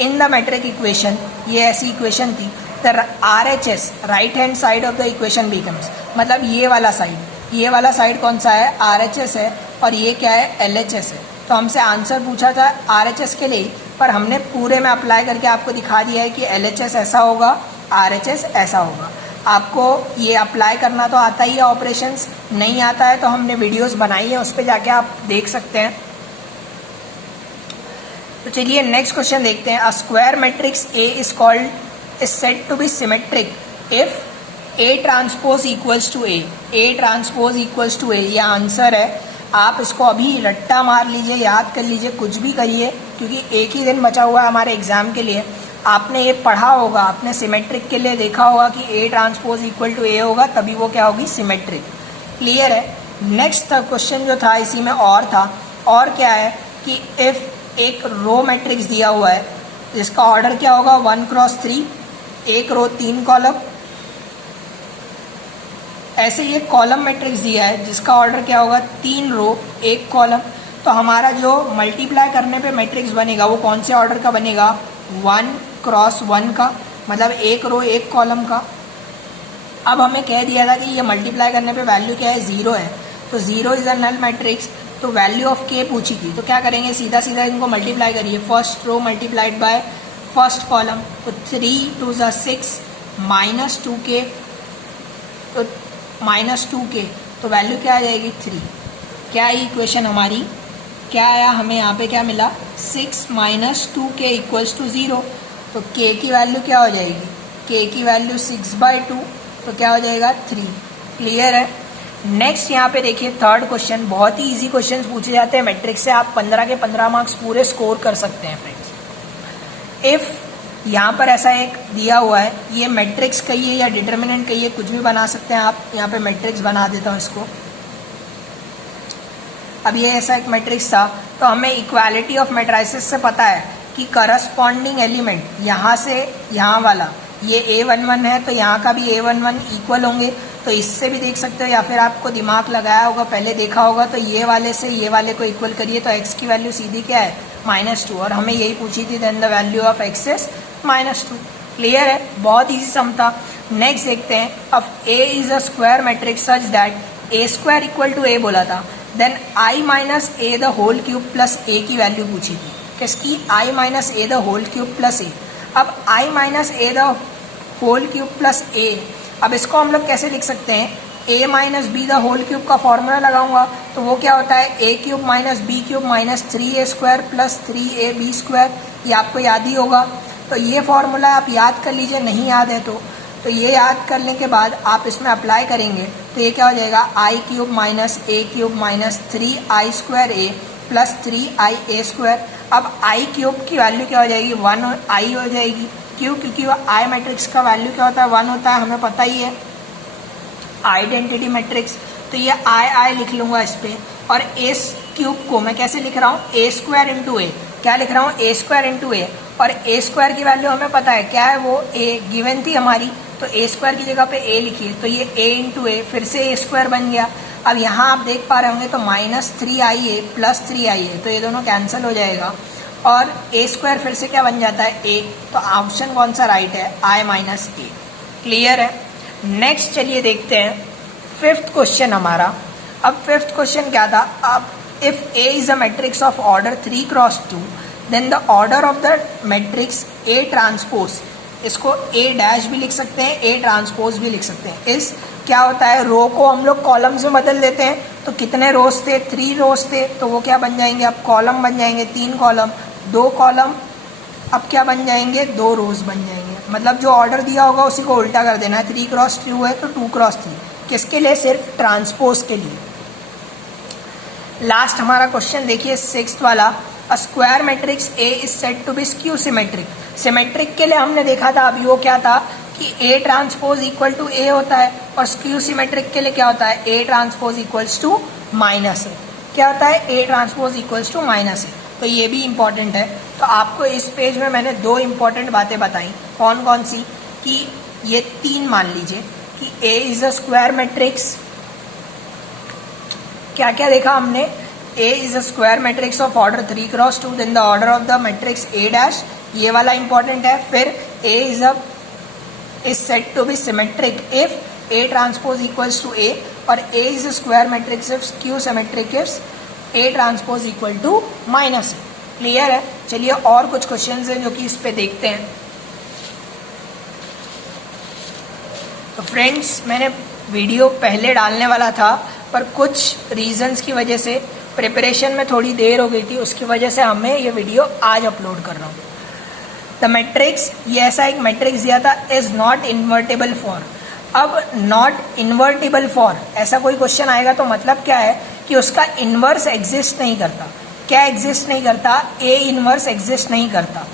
in the matrix equation. ये ऐसी इक्वेशन थी। The RHS right hand side of the equation becomes, मतलब ये वाला साइड कौन सा है, RHS है, और ये क्या है, LHS है। तो हमसे आंसर पूछा था RHS के लिए, पर हमने पूरे में अप्लाई करके आपको दिखा दिया है कि LHS ऐसा होगा, RHS ऐसा होगा। आपको ये अप्लाई करना तो आता ही है, ऑपरेशंस नहीं आता है तो हमने वीडियोस बनाई है, उस पर जाके आप देख सकते हैं। तो चलिए नेक्स्ट क्वेश्चन देखते हैं। A square matrix A is said to be symmetric if A transpose equals to A transpose equals to A, ये आंसर है। आप इसको अभी रट्टा मार लीजिए, याद कर लीजिए, कुछ भी करिए, क्योंकि एक ही दिन बचा हुआ है हमारे एग्जाम के लिए। आपने ये पढ़ा होगा, आपने सिमेट्रिक के लिए देखा होगा कि A transpose equal to A होगा, तभी वो क्या होगी, सिमेट्रिक। क्लियर है। नेक्स्ट क्वेश्चन जो था इसी में और था, और क्या है कि इफ एक रो मैट्रिक्स दिया हुआ है जिसका ऑर्डर क्या होगा, 1 क्रॉस 3, एक रो 3 कॉलम। ऐसे ही एक कॉलम मैट्रिक्स दिया है जिसका ऑर्डर क्या होगा, 3 रो 1 कॉलम। तो हमारा जो मल्टीप्लाई करने पे मैट्रिक्स बनेगा वो कौन से ऑर्डर का बनेगा, 1 क्रॉस 1 का, मतलब एक रो 1 कॉलम का। अब हमें कह दिया था कि ये मल्टीप्लाई करने पे वैल्यू क्या है, 0 है, तो 0 इज अ नल मैट्रिक्स। तो वैल्यू ऑफ k पूछी थी, तो क्या करेंगे, सीधा सीधा इनको मल्टीप्लाई करिए। First row multiplied by first column, तो 3 2 ज़ा 6 माइनस 2k, तो माइनस 2k, तो वैल्यू क्या आ जाएगी, 3। क्या है इक्वेशन हमारी, क्या आया हमें यहाँ पे, क्या मिला, 6 माइनस 2k इक्वल्स टू 0। तो k की वैल्यू क्या हो जाएगी, k की वैल्यू 6/2, तो क्या हो जाएगा, 3। क्लियर है। नेक्स्ट यहाँ पे देखिए थर्ड क्वेश्चन, बहुत ही इजी क्वेश्चन पूछे जाते हैं मैट्रिक्स से, आप 15 के 15 मार्क्स पूरे स्कोर कर सकते हैं फ्रेंड्स। इफ यहाँ पर ऐसा एक दिया हुआ है, ये मैट्रिक्स कहिए या डिटर्मिनेंट कहिए, कुछ भी बना सकते हैं आप। यहाँ पे मैट्रिक्स बना देता हूँ इसको। अब ये ऐसा एक मैट्रिक्स था, तो हमें इक्वालिटी ऑफ मैट्रिसेस से पता है कि करस्पॉन्डिंग एलिमेंट यहाँ से यहाँ वाला, ये A11 है तो यहाँ का भी A11 इक्वल होंगे। तो इससे भी देख सकते हो, या फिर आपको दिमाग लगाया होगा, पहले देखा होगा, तो ये वाले से ये वाले को इक्वल करिए, तो x की वैल्यू सीधी क्या है, -2, और हमें यही पूछी थी, then the value of x is -2। Clear है, बहुत ईजी सम था। नेक्स्ट देखते हैं। अब A is a square matrix such that A² equal to A बोला था, then I minus A the whole cube plus A की वैल्यू पूछी थी, किसकी, I minus A the whole cube plus A। अब I minus A the whole cube plus A, अब इसको हम लोग कैसे लिख सकते हैं, A minus b the whole cube का फॉर्मूला लगाऊंगा, तो वो क्या होता है, A³ minus B³ minus 3A² plus 3AB², ये आपको याद ही होगा। तो ये फॉर्मूला आप याद कर लीजिए, नहीं याद है तो ये याद करने के बाद आप इसमें अप्लाई करेंगे, तो ये क्या हो जाएगा, I³ minus A³ minus 3I² plus 3IA²। अब I³ की वैल्यू क्या हो जाएगी, 1I हो जाएगी। क्यों, क्योंकि I मैट्रिक्स का वैल्यू क्या होता है, 1 होता है, हमें पता ही है। आइडेंटिटी मैट्रिक्स, तो ये आई लिख लूंगा इस पे, और ए क्यूब को मैं कैसे लिख रहा हूँ, ए स्क्वायर इंटू ए, क्या लिख रहा हूँ, ए स्क्वायर इंटू ए, और ए स्क्वायर की वैल्यू हमें पता है क्या है, वो ए गिवन थी हमारी, तो ए स्क्वायर की जगह पे ए लिखिए, तो ये ए इंटू ए फिर से ए स्क्वायर बन गया। अब यहाँ आप देख पा रहे होंगे तो -3ia प्लस 3ia, तो ये दोनों कैंसिल हो जाएगा, और ए स्क्वायर फिर से क्या बन जाता है, ए, तो ऑप्शन कौन सा राइट है, i माइनस ए। क्लियर है। नेक्स्ट चलिए देखते हैं फिफ्थ क्वेश्चन हमारा। अब फिफ्थ क्वेश्चन क्या था, अब if A is a matrix of order 3x2 then the order of the matrix A transpose, इसको ए डैश भी लिख सकते हैं, ए ट्रांसपोज भी लिख सकते हैं। इस क्या होता है, रो को हम लोग कॉलम्स में बदल देते हैं, तो कितने रोज थे, 3 रोज थे, तो वो क्या बन जाएंगे, अब कॉलम बन जाएंगे 3 कॉलम, 2 कॉलम, अब क्या बन जाएंगे, 2 रोज बन जाएंगे। मतलब जो ऑर्डर दिया होगा उसी को उल्टा कर देना है, 3x2 है तो 2x3, किसके लिए, सिर्फ ट्रांसपोज के लिए। लास्ट हमारा क्वेश्चन देखिए 6th वाला, a square matrix A is said to be skew symmetric. Symmetric के लिए हमने देखा था अभी वो क्या था कि ए ट्रांसपोज इक्वल टू ए होता है, और स्क्यू सिमेट्रिक के लिए क्या होता है, A transpose equals to minus A, क्या होता है, A transpose equals to minus A. तो ये भी इंपॉर्टेंट है। तो आपको इस पेज में मैंने 2 इंपॉर्टेंट बातें बताई, कौन कौन सी, कि ये 3 मान लीजिए कि A is a square matrix, क्या क्या देखा हमने, A is a square matrix of order 3x2 then the order of the matrix A dash, ये वाला इंपॉर्टेंट है। फिर A is said to be symmetric if A transpose equals to A, और A is a square matrix if skew symmetric if A transpose equal to minus A. Clear है। चलिए और कुछ क्वेश्चंस हैं जो कि इस पे देखते हैं। तो फ्रेंड्स, मैंने वीडियो पहले डालने वाला था, पर कुछ रीजंस की वजह से प्रिपरेशन में थोड़ी देर हो गई थी, उसकी वजह से हमें ये वीडियो आज अपलोड कर रहा हूँ। द मैट्रिक्स, ये ऐसा एक मैट्रिक्स दिया था, इज नॉट इन्वर्टेबल फॉर। अब नॉट इन्वर्टेबल फॉर ऐसा कोई क्वेश्चन आएगा तो मतलब क्या है कि उसका इन्वर्स एग्जिस्ट नहीं करता। क्या एग्जिस्ट नहीं करता, ए इन्वर्स एग्जिस्ट नहीं करता।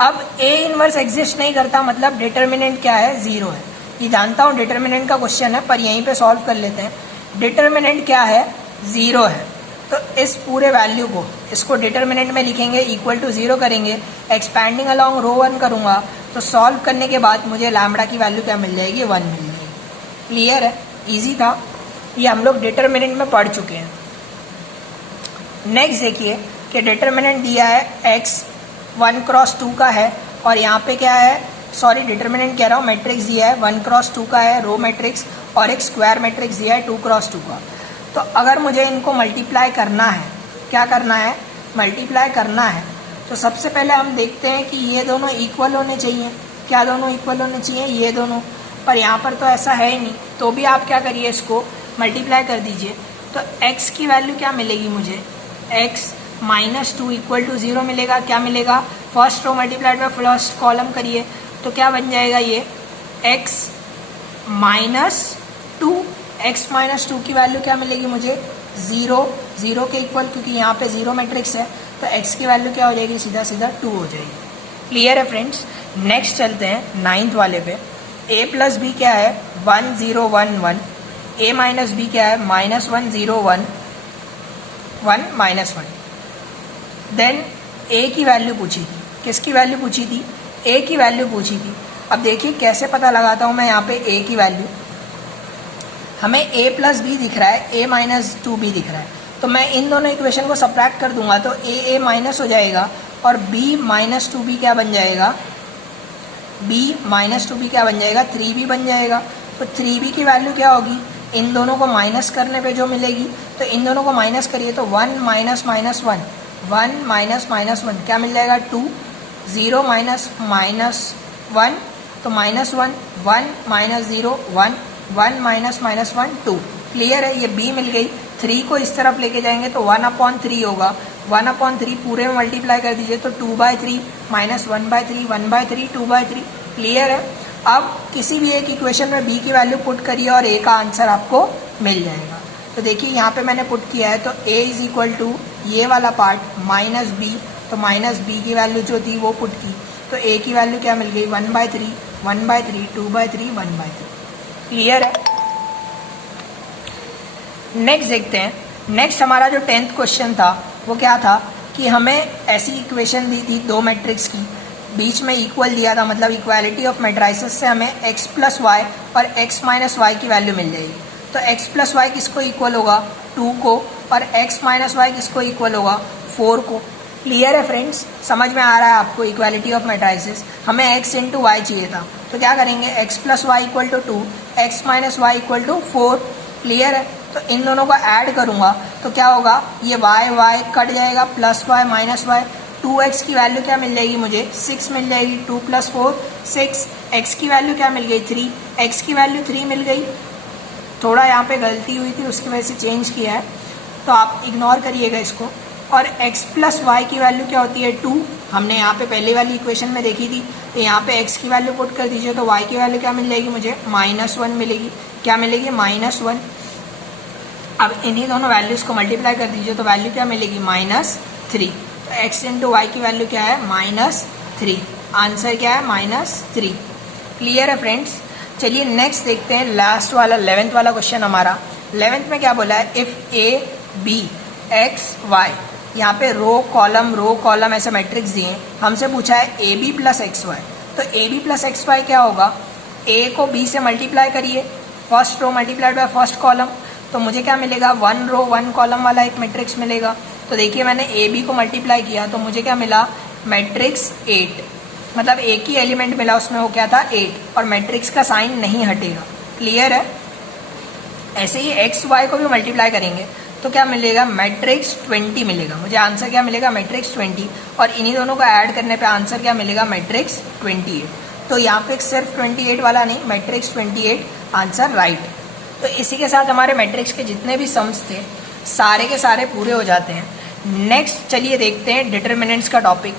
अब ए इन्वर्स एग्जिस्ट नहीं करता मतलब डिटर्मिनेंट क्या है, 0 है। ये जानता हूँ डिटर्मिनेंट का क्वेश्चन है, पर यहीं पे सॉल्व कर लेते हैं। डिटर्मिनेंट क्या है, 0 है। तो इस पूरे वैल्यू को, इसको डिटर्मिनेंट में लिखेंगे, इक्वल टू 0 करेंगे, एक्सपैंडिंग अलॉन्ग रो 1 करूँगा, तो सॉल्व करने के बाद मुझे लैम्बडा की वैल्यू क्या मिल जाएगी, 1 मिल जाएगी। क्लियर है, इजी था, ये हम लोग डिटर्मिनेंट में पढ़ चुके हैं। नेक्स्ट देखिए कि डिटर्मिनेंट दिया है x 1x2 का है, और यहाँ पे क्या है, सॉरी डिटर्मिनेंट कह रहा हूँ, मैट्रिक्स दिया है 1x2 का है, रो मैट्रिक्स, और एक स्क्वायर मैट्रिक्स दिया है 2x2 का। तो अगर मुझे इनको मल्टीप्लाई करना है, क्या करना है, मल्टीप्लाई करना है, तो सबसे पहले हम देखते हैं कि ये दोनों इक्वल होने चाहिए। क्या दोनों इक्वल होने चाहिए, ये दोनों, पर यहाँ पर तो ऐसा है ही नहीं। तो भी आप क्या करिए, इसको मल्टीप्लाई कर दीजिए। तो x की वैल्यू क्या मिलेगी मुझे, x -2 इक्वल टू 0 मिलेगा। क्या मिलेगा, first row multiplied by first column करिए, तो क्या बन जाएगा, ये x -2 की वैल्यू क्या मिलेगी मुझे, 0 के इक्वल, क्योंकि यहाँ पे 0 मैट्रिक्स है, तो x की वैल्यू क्या हो जाएगी, सीधा सीधा 2 हो जाएगी। क्लियर है फ्रेंड्स। नेक्स्ट चलते हैं 9th वाले पे। a प्लस बी क्या है, 1 0 1 1, a माइनस बी क्या है, -1 0 1 1 -1। देन a की वैल्यू पूछी थी, किसकी वैल्यू पूछी थी, a की वैल्यू पूछी थी। अब देखिए कैसे पता लगाता हूँ मैं यहाँ पे a की वैल्यू, हमें a प्लस बी दिख रहा है, a -2b दिख रहा है, तो मैं इन दोनों इक्वेशन को सब्ट्रैक्ट कर दूंगा, तो a माइनस हो जाएगा, और b -2b क्या बन जाएगा, b -2b क्या बन जाएगा, 3b बन जाएगा। तो 3b की वैल्यू क्या होगी, इन दोनों को माइनस करने पे जो मिलेगी, तो इन दोनों को माइनस करिए, तो 1 -1 1 -1 क्या मिल जाएगा, 2 0 -1 तो -1 1 -0 1 1 -1 2। क्लियर है, ये b मिल गई। 3 को इस तरफ लेके जाएंगे तो 1/3 होगा, 1/3 पूरे में मल्टीप्लाई कर दीजिए, तो 2/3 -1/3 1/3 2/3। क्लियर है। अब किसी भी एक इक्वेशन में b की वैल्यू पुट करिए और a का आंसर आपको मिल जाएगा। तो देखिए यहाँ पे मैंने पुट किया है, तो a इज इक्वल टू ये वाला पार्ट -b, तो -b की वैल्यू जो थी वो पुट की, तो a की वैल्यू क्या मिल गई, 1/3 1/3 2/3 1/3। क्लियर है। नेक्स्ट देखते हैं। नेक्स्ट हमारा जो 10th क्वेश्चन था वो क्या था कि हमें ऐसी इक्वेशन दी थी दो मैट्रिक्स की, बीच में इक्वल दिया था, मतलब इक्वालिटी ऑफ मैट्राइसेस से हमें x प्लस वाई और x माइनस वाई की वैल्यू मिल जाएगी। तो x प्लस वाई किसको इक्वल होगा, 2 को, और x माइनस वाई किसको इक्वल होगा, 4 को। क्लियर है फ्रेंड्स, समझ में आ रहा है आपको इक्वालिटी ऑफ मैट्राइसेस। हमें x इंटू वाई चाहिए था, तो क्या करेंगे, x plus y equal to 2, x minus y equal to 4। Clear है, तो इन दोनों को ऐड करूंगा तो क्या होगा, ये y कट जाएगा, plus y minus y, 2x की वैल्यू क्या मिल जाएगी मुझे, 6 मिल जाएगी, 2 प्लस 4 6, x की वैल्यू क्या मिल गई, 3, x की वैल्यू 3 मिल गई। थोड़ा यहाँ पे गलती हुई थी, उसकी वजह से चेंज किया है, तो आप इग्नोर करिएगा इसको। और x प्लस वाई की वैल्यू क्या होती है, 2, हमने यहाँ पे पहले वाली इक्वेशन में देखी थी। तो यहाँ पे x की वैल्यू पुट कर दीजिए, तो y की वैल्यू क्या मिल जाएगी मुझे, -1 मिलेगी। क्या मिलेगी, -1। अब इन्हीं दोनों वैल्यूज़ को मल्टीप्लाई कर दीजिए, तो वैल्यू क्या मिलेगी, -3। तो x इंटू वाई की वैल्यू क्या है, -3। आंसर क्या है, -3। क्लियर है फ्रेंड्स। चलिए नेक्स्ट देखते हैं, लास्ट वाला 11th वाला क्वेश्चन हमारा। 11th में क्या बोला है, if a b x y, यहाँ पे रो कॉलम ऐसे मैट्रिक्स दिए हैं, हमसे पूछा है a b plus x y. तो a b plus x y क्या होगा, a को b से मल्टीप्लाई करिए, first row multiplied by first column, तो मुझे क्या मिलेगा, 1 रो 1 कॉलम वाला एक मैट्रिक्स मिलेगा। तो देखिए मैंने ए बी को मल्टीप्लाई किया तो मुझे क्या मिला, मैट्रिक्स 8, मतलब एक ही एलिमेंट मिला उसमें, वो क्या था, 8, और मैट्रिक्स का साइन नहीं हटेगा। क्लियर है। ऐसे ही एक्स वाई को भी मल्टीप्लाई करेंगे तो क्या मिलेगा, मैट्रिक्स 20 मिलेगा। मुझे आंसर क्या मिलेगा, मैट्रिक्स 20, और इन्हीं दोनों को ऐड करने पे आंसर क्या मिलेगा, मैट्रिक्स 28। तो यहाँ पे सिर्फ 28 वाला नहीं, मैट्रिक्स 28 आंसर राइट। तो इसी के साथ हमारे मैट्रिक्स के जितने भी सम्स थे सारे के सारे पूरे हो जाते हैं। नेक्स्ट चलिए देखते हैं डिटरमिनेंट्स का टॉपिक।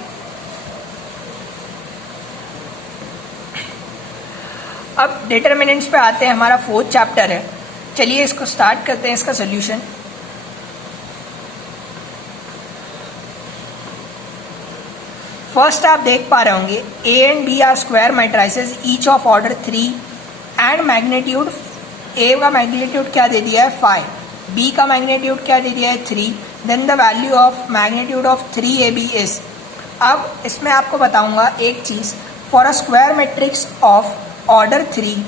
अब डिटरमिनेंट्स पे आते हैं, हमारा 4th चैप्टर है। चलिए इसको स्टार्ट करते हैं, इसका सोल्यूशन। फर्स्ट आप देख पा रहे होंगे, a and b are square matrices each of order 3 and magnitude, a का मैग्नीट्यूड क्या दे दिया है, 5, b का मैग्नीट्यूड क्या दे दिया है, 3, then the value of magnitude of 3ab is. अब इसमें आपको बताऊंगा एक चीज, for a square matrix of order 3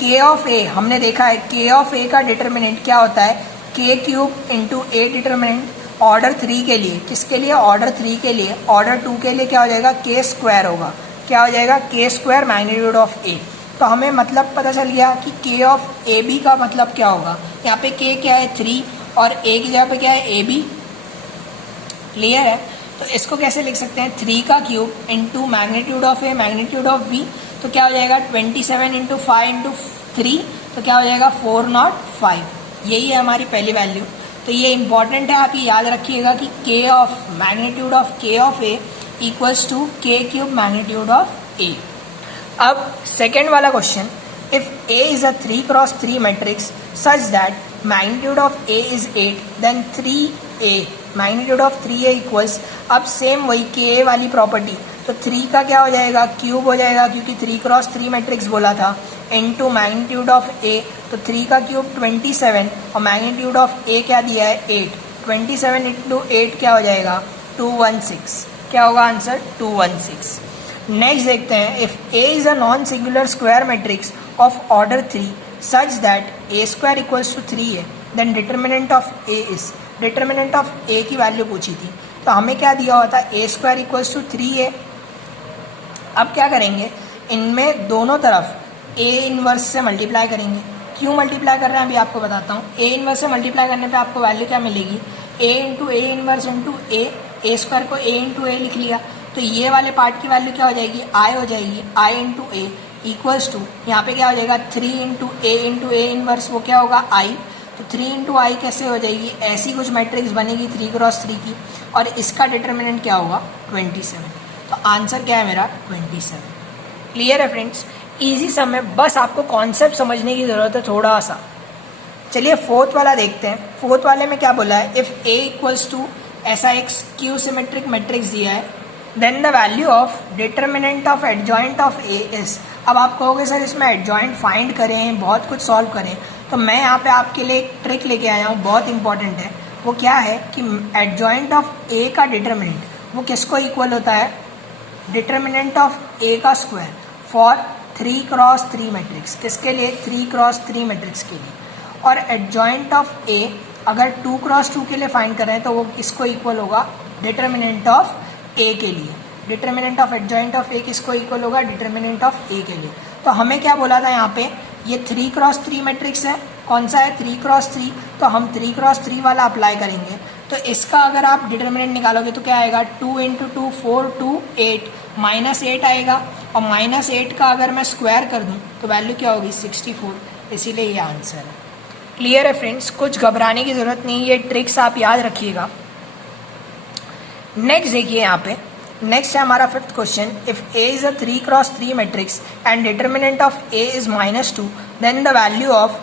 k of a, हमने देखा है k ऑफ a का डिटरमिनेंट क्या होता है, k cube into a determinant order 3 के लिए। किसके लिए, ऑर्डर 3 के लिए। ऑर्डर 2 के लिए क्या हो जाएगा, k स्क्वायर होगा। क्या हो जाएगा, k square magnitude of a। तो हमें मतलब पता चल गया कि k ऑफ ए बी का मतलब क्या होगा। यहाँ पे k क्या है, 3, और a की जगह पे क्या है, ए बी। क्लियर है। तो इसको कैसे लिख सकते हैं, 3 का cube into magnitude of A magnitude of B, तो क्या हो जाएगा 27 इंटू 5 इंटू 3, तो क्या हो जाएगा 405। यही है हमारी पहली वैल्यू। तो ये इंपॉर्टेंट है, आप ये याद रखिएगा कि k of magnitude of k of a equals to k cube magnitude of a। अब सेकेंड वाला question, if a is a 3x3 matrix such that magnitude of a is 8, then 3a magnitude of 3a equals. अब सेम वही ka वाली प्रॉपर्टी, तो 3 का क्या हो जाएगा, क्यूब हो जाएगा, क्योंकि 3x3 मैट्रिक्स बोला था, इनटू मैग्नीट्यूड ऑफ a, तो 3 का क्यूब 27, और मैग्नीट्यूड ऑफ a क्या दिया है, 8, 27 इंटू 8 क्या हो जाएगा, 216। क्या होगा आंसर, 216। नेक्स्ट देखते हैं, if a is a non singular square matrix of order 3 such that a square equals to 3a, then determinant of a is. Determinant of a की वैल्यू पूछी थी, तो हमें क्या दिया हुआ था, a square equals to 3a। अब क्या करेंगे, इनमें दोनों तरफ a इनवर्स से मल्टीप्लाई करेंगे। क्यों मल्टीप्लाई कर रहे हैं अभी आपको बताता हूँ। a इनवर्स से मल्टीप्लाई करने पे आपको वैल्यू क्या मिलेगी, a into A inverse into a square को a इंटू ए लिख लिया, तो ये वाले पार्ट की वैल्यू क्या हो जाएगी, i हो जाएगी, i into A equals to, यहाँ पे क्या हो जाएगा 3 इंटू ए इनवर्स, वो क्या होगा i। तो 3 इंटू आई कैसे हो जाएगी, ऐसी कुछ मैट्रिक्स बनेगी 3x3 की, और इसका डिटरमिनेंट क्या होगा 27। तो आंसर क्या है मेरा 27। क्लियर है फ्रेंड्स, इजी सम है, बस आपको कॉन्सेप्ट समझने की ज़रूरत है थोड़ा सा। चलिए 4th वाला देखते हैं। 4th वाले में क्या बोला है, इफ़ a इक्वल्स टू ऐसा एक स्क्यू सिमेट्रिक मैट्रिक्स दिया है, then the value of determinant of adjoint of a is. अब आप कहोगे सर इसमें एडजॉइंट फाइंड करें, बहुत कुछ सॉल्व करें, तो मैं यहाँ पे आपके लिए एक ट्रिक लेके आया हूँ, बहुत इंपॉर्टेंट है। वो क्या है कि एडजॉइंट ऑफ ए का डिटर्मिनेंट वो किसको इक्वल होता है, डिटर्मिनेंट ऑफ ए का स्क्वायर फॉर 3x3 मैट्रिक्स। किसके लिए, 3x3 मैट्रिक्स के लिए। और एडजॉइंट ऑफ ए अगर 2x2 के लिए फाइंड कर रहे हैं तो वो किसको इक्वल होगा, डिटर्मिनेंट ऑफ ए के लिए। डिटर्मिनेंट ऑफ एडजॉइंट ऑफ ए किसको इक्वल होगा, डिटर्मिनेंट ऑफ ए के लिए। तो हमें क्या बोला था यहाँ पे, ये 3x3 मैट्रिक्स है। कौन सा है, 3x3। तो हम 3x3 वाला अप्लाई करेंगे। तो इसका अगर आप डिटर्मिनेंट निकालोगे तो क्या आएगा, 2 × 2 4 2 8 -8 आएगा। और -8 का अगर मैं स्क्वायर कर दूं तो वैल्यू क्या होगी, 64। इसीलिए ये आंसर है। क्लियर है फ्रेंड्स, कुछ घबराने की जरूरत नहीं, ये ट्रिक्स आप याद रखिएगा। नेक्स्ट देखिए यहाँ पे, नेक्स्ट है हमारा 5th question. If A is a 3x3 matrix and determinant of A is -2 then the value of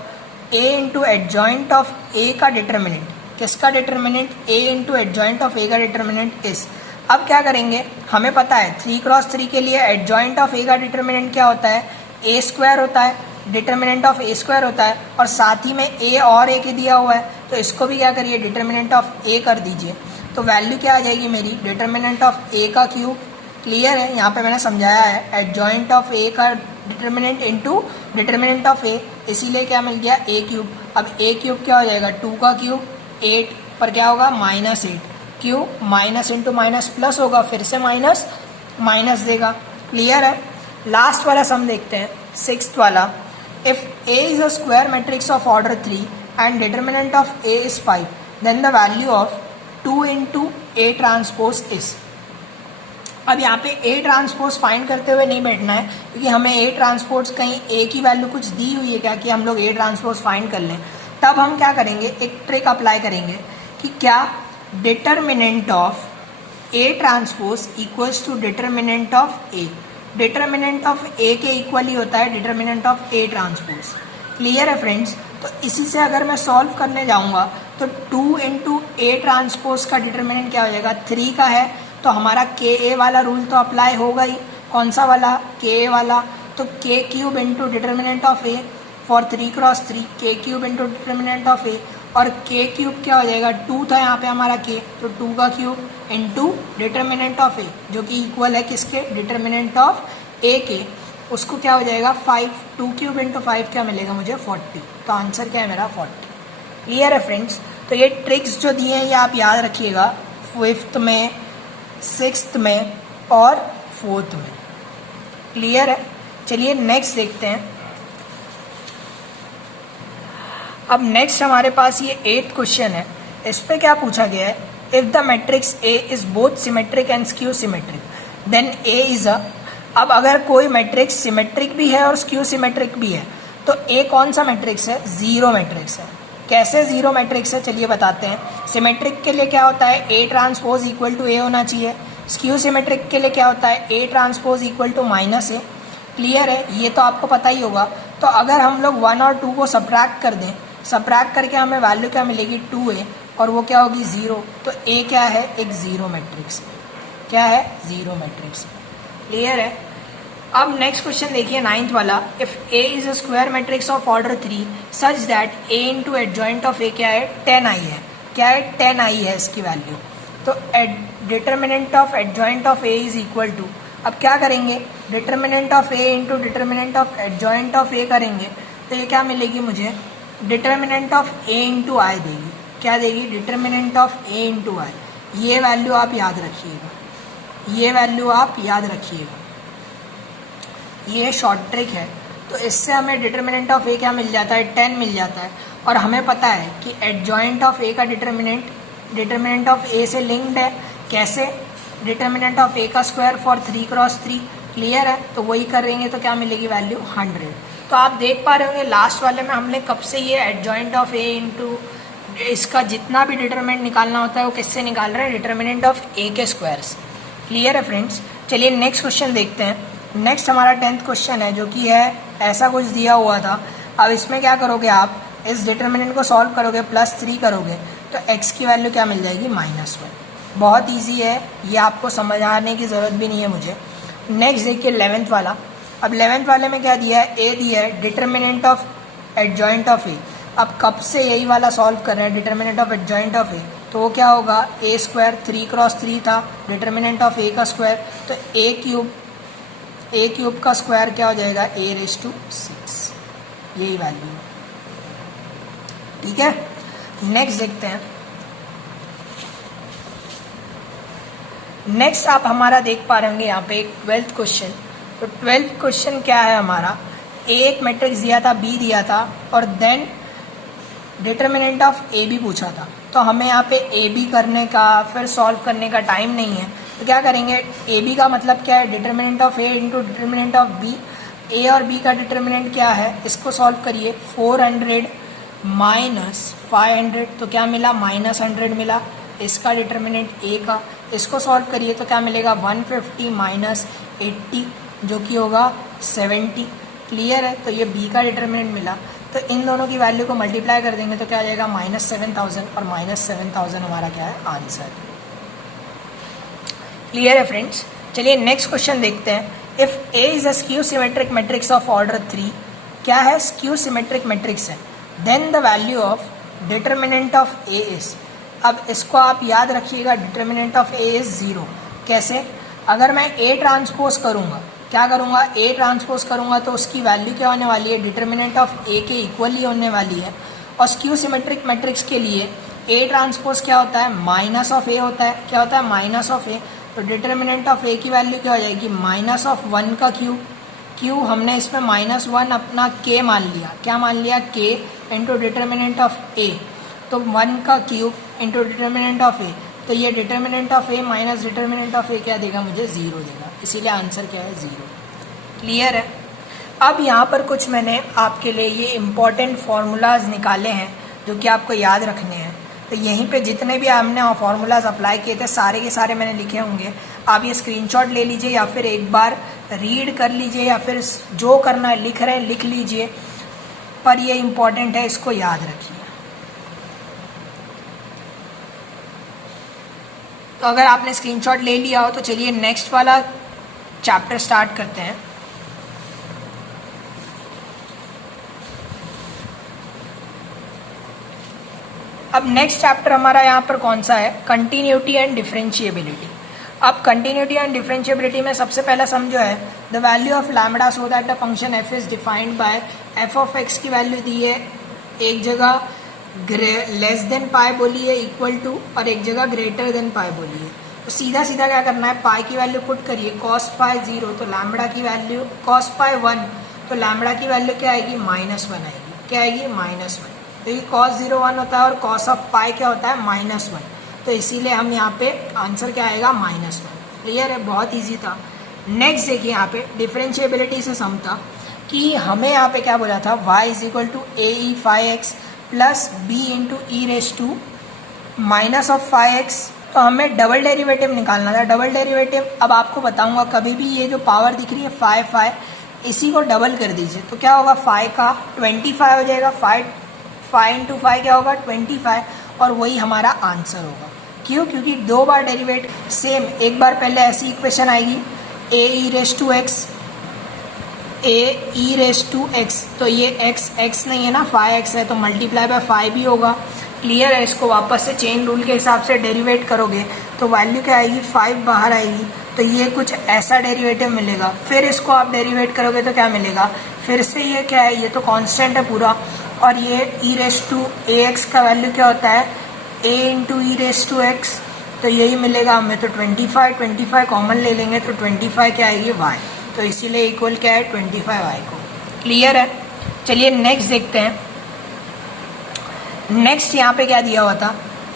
A into adjoint of A का डिटर्मिनेंट, किसका determinant, A into adjoint of A का डिटर्मिनेंट इज। अब क्या करेंगे, हमें पता है 3x3 के लिए एडजॉइंट ऑफ ए का डिटर्मिनेंट क्या होता है, ए स्क्वायर होता है, डिटर्मिनेंट ऑफ ए स्क्वायर होता है, और साथ ही में ए और ए के दिया हुआ है, तो इसको भी क्या करिए, डिटर्मिनेंट ऑफ ए कर दीजिए। तो वैल्यू क्या आ जाएगी मेरी, डिटर्मिनेंट ऑफ ए का क्यूब। क्लियर है, यहाँ पे मैंने समझाया है, एडजॉइंट ऑफ ए का डिटर्मिनेंट इंटू डिटर्मिनेंट ऑफ ए, इसीलिए क्या मिल गया, ए क्यूब। अब ए क्यूब क्या हो जाएगा, 2 का क्यूब, 8 पर क्या होगा, -8, क्यों, माइनस इंटू माइनस प्लस होगा, फिर से माइनस माइनस देगा। क्लियर है। लास्ट वाला सम देखते हैं, 6th वाला। If A is a square matrix of order 3 and determinant of A is 5 then the value of 2 × A transpose is. अब यहाँ पे A ट्रांसपोज फाइंड करते हुए नहीं बैठना है, क्योंकि हमें A ट्रांसपोज कहीं A की वैल्यू कुछ दी हुई है क्या कि हम लोग A ट्रांसपोज फाइंड कर लें। तब हम क्या करेंगे, एक ट्रिक अप्लाई करेंगे कि क्या determinant of A transpose equals to determinant of A। Determinant of A के इक्वल ही होता है determinant of A transpose. Clear है फ्रेंड्स। तो इसी से अगर मैं सॉल्व करने जाऊंगा तो 2 × A ट्रांसपोज का डिटर्मिनेंट क्या हो जाएगा, 3 का है, तो हमारा KA वाला रूल तो अप्लाई होगा ही। कौन सा वाला, KA वाला। तो K³ into determinant of A for 3x3, K³ into determinant of A, और K³ क्या हो जाएगा, 2 था यहाँ पे हमारा K, तो 2 का cube into determinant of A, जो कि इक्वल है किसके, डिटर्मिनेंट ऑफ A के, उसको क्या हो जाएगा 5, 2³ इंटू 5 क्या मिलेगा मुझे, 40। तो आंसर क्या है मेरा, 40। क्लियर है फ्रेंड्स। तो ये ट्रिक्स जो दिए हैं ये आप याद रखिएगा 5th में, 6th में और 4th में। क्लियर है। चलिए नेक्स्ट देखते हैं। अब नेक्स्ट हमारे पास ये 8th क्वेश्चन है। इस पे क्या पूछा गया है, if the matrix A is both symmetric and skew symmetric then A is a. अब अगर कोई मैट्रिक्स सिमेट्रिक भी है और स्क्यू सिमेट्रिक भी है तो ए कौन सा मैट्रिक्स है, जीरो मैट्रिक्स है। कैसे जीरो मैट्रिक्स है, चलिए बताते हैं। सिमेट्रिक के लिए क्या होता है, A transpose equal to A होना चाहिए। स्क्यू सिमेट्रिक के लिए क्या होता है, A transpose equal to -A. Clear है, ये तो आपको पता ही होगा। तो अगर हम लोग 1 और 2 को सब्ट्रैक्ट कर दें, सब्ट्रैक्ट करके हमें वैल्यू क्या मिलेगी, 2a, और वो क्या होगी 0। तो ए क्या है, एक जीरो मैट्रिक्स। क्या है, जीरो मैट्रिक्स। क्लियर है। अब नेक्स्ट क्वेश्चन देखिए 9th वाला। If A is a square matrix of order 3 such that A into adjoint of A क्या है, 10i है। क्या है, 10i है इसकी वैल्यू। तो determinant of adjoint of A is equal to, अब क्या करेंगे, determinant of A into determinant of adjoint of A करेंगे तो ये क्या मिलेगी मुझे, determinant of A into I देगी। क्या देगी, determinant of A into I. ये वैल्यू आप याद रखिएगा, ये वैल्यू आप याद रखिएगा। ये शॉर्ट ट्रिक है। तो इससे हमें डिटर्मिनेंट ऑफ ए क्या मिल जाता है, 10 मिल जाता है। और हमें पता है कि एडजॉइंट ऑफ ए का डिटर्मिनेंट ऑफ ए से लिंक्ड है। कैसे, डिटर्मिनेंट ऑफ ए का स्क्वायर फॉर 3x3। क्लियर है। तो वही करेंगे तो क्या मिलेगी वैल्यू, 100। तो आप देख पा रहे होंगे लास्ट वाले में हमने कब से ये एडजॉइंट ऑफ ए इंटू इसका जितना भी डिटर्मिनेंट निकालना होता है वो किससे निकाल रहे हैं, डिटर्मिनेंट ऑफ ए के स्क्वायर से। क्लियर है फ्रेंड्स। चलिए नेक्स्ट क्वेश्चन देखते हैं। नेक्स्ट हमारा 10th क्वेश्चन है, जो कि है ऐसा कुछ दिया हुआ था। अब इसमें क्या करोगे, आप इस डिटर्मिनेंट को सॉल्व करोगे, +3 करोगे तो x की वैल्यू क्या मिल जाएगी, -1। बहुत इजी है, ये आपको समझाने की ज़रूरत भी नहीं है मुझे। नेक्स्ट देखिए 11th वाला। अब 11th वाले में क्या दिया है, ए दिया है डिटर्मिनेंट ऑफ एडजॉइंट ऑफ ए। अब कब से यही वाला सॉल्व कर रहे हैं, determinant of adjoint of A, तो वो क्या होगा ए स्क्वायर 3 क्रॉस 3 था, डिटर्मिनेंट ऑफ ए का स्क्वायर, तो ए क्यूब का स्क्वायर क्या हो जाएगा ए रेज टू 6, यही वैल्यू। ठीक है, नेक्स्ट देखते हैं। नेक्स्ट आप हमारा देख पा रहे होंगे यहाँ पे एक 12th क्वेश्चन। तो 12th क्वेश्चन क्या है हमारा, ए एक मैट्रिक्स दिया था, बी दिया था और then determinant of A B पूछा था। तो हमें यहाँ पे ए बी करने का फिर सॉल्व करने का टाइम नहीं है, तो क्या करेंगे, ए बी का मतलब क्या है, determinant of A into determinant of B. A और बी का डिटर्मिनेंट क्या है, इसको सॉल्व करिए, 400 माइनस 500, तो क्या मिला -100 मिला। इसका डिटर्मिनेंट ए का, इसको सॉल्व करिए तो क्या मिलेगा 150 माइनस 80 जो कि होगा 70। क्लियर है, तो ये बी का डिटर्मिनेंट मिला। तो इन दोनों की वैल्यू को मल्टीप्लाई कर देंगे तो क्या आ जाएगा -7000, और -7000 हमारा क्या है आंसर। क्लियर है फ्रेंड्स। चलिए नेक्स्ट क्वेश्चन देखते हैं। If A is a skew symmetric matrix of order 3, क्या है, स्क्यू सिमेट्रिक मैट्रिक्स है, then the value of determinant of A is. अब इसको आप याद रखिएगा, डिटर्मिनेंट ऑफ ए इज 0। कैसे, अगर मैं ए ट्रांसपोज करूँगा, क्या करूँगा, ए ट्रांसपोज करूँगा तो उसकी वैल्यू क्या होने वाली है, डिटर्मिनेंट ऑफ ए के इक्वल ही होने वाली है। और स्क्यू सिमेट्रिक मैट्रिक्स के लिए ए ट्रांसपोज क्या होता है, माइनस ऑफ ए होता है। क्या होता है, माइनस ऑफ ए। तो डिटर्मिनेंट ऑफ ए की वैल्यू क्या हो जाएगी, -1 का क्यू हमने इसमें -1 अपना के मान लिया। क्या मान लिया, के इंटू डिटर्मिनेंट ऑफ ए, तो 1 का cube into determinant of A, तो ये determinant of A minus determinant of A क्या देगा, मुझे 0 देगा, इसीलिए आंसर क्या है 0। क्लियर है। अब यहाँ पर कुछ मैंने आपके लिए ये इम्पॉर्टेंट फार्मूलाज निकाले हैं जो कि आपको याद रखने हैं। तो यहीं पे जितने भी हमने फार्मूलाज अप्लाई किए थे सारे के सारे मैंने लिखे होंगे, आप ये स्क्रीनशॉट ले लीजिए या फिर एक बार रीड कर लीजिए, या फिर जो करना है लिख रहे हैं लिख लीजिए, पर ये इम्पॉर्टेंट है, इसको याद रखिए। तो अगर आपने स्क्रीनशॉट ले लिया हो तो चलिए नेक्स्ट वाला चैप्टर स्टार्ट करते हैं। अब नेक्स्ट चैप्टर हमारा यहाँ पर कौन सा है, कंटिन्यूटी एंड डिफरेंशिएबिलिटी। अब कंटिन्यूटी एंड डिफरेंशिएबिलिटी में सबसे पहला समझो है the value of lambda so that the function F is defined by F of x की वैल्यू दी है, एक जगह लेस देन पाई बोली है इक्वल टू, और एक जगह ग्रेटर देन पाई बोली है। तो सीधा सीधा क्या करना है, पाई की वैल्यू पुट करिए, कॉस पाई 0 तो लैम्बडा की वैल्यू, कॉस पाई 1 तो लैम्बडा की वैल्यू क्या आएगी, -1 आएगी। क्या आएगी, -1। तो ये cos 0 1 होता है और cos ऑफ पाई क्या होता है, -1। तो इसीलिए हम यहाँ पे आंसर क्या आएगा, -1। क्लियर है, बहुत ईजी था। नेक्स्ट देखिए यहाँ पे डिफरेंशिएबिलिटी से सम था कि हमें यहाँ पे क्या बोला था, y is equal to AE 5x plus b into e raise to minus of 5x। तो हमें डबल डेरिवेटिव निकालना था। डबल डेरिवेटिव अब आपको बताऊंगा, कभी भी ये जो पावर दिख रही है 5 इसी को डबल कर दीजिए तो क्या होगा, 5 का 25 हो जाएगा, 5 इंटू 5 क्या होगा 25, और वही हमारा आंसर होगा। क्यों, क्योंकि 2 बार डेरिवेट सेम, एक बार पहले ऐसी इक्वेशन आएगी AE raise to x, AE raise to x, तो ये x नहीं है ना, 5x है, तो मल्टीप्लाई बाय 5 भी होगा। क्लियर है, इसको वापस से चेन रूल के हिसाब से डेरिवेट करोगे तो वैल्यू क्या आएगी, 5 बाहर आएगी, तो ये कुछ ऐसा डेरिवेटिव मिलेगा। फिर इसको आप डेरिवेट करोगे तो क्या मिलेगा, फिर से ये क्या है, ये तो कांस्टेंट है पूरा, और ये e रेस टू ax का वैल्यू क्या होता है, a into e raise to x, तो यही मिलेगा हमें। तो 25 कॉमन ले लेंगे तो 25 क्या आएगी, y, तो इसीलिए इक्वल क्या है 25y को। क्लियर है। चलिए नेक्स्ट देखते हैं। नेक्स्ट यहाँ पे क्या दिया हुआ था,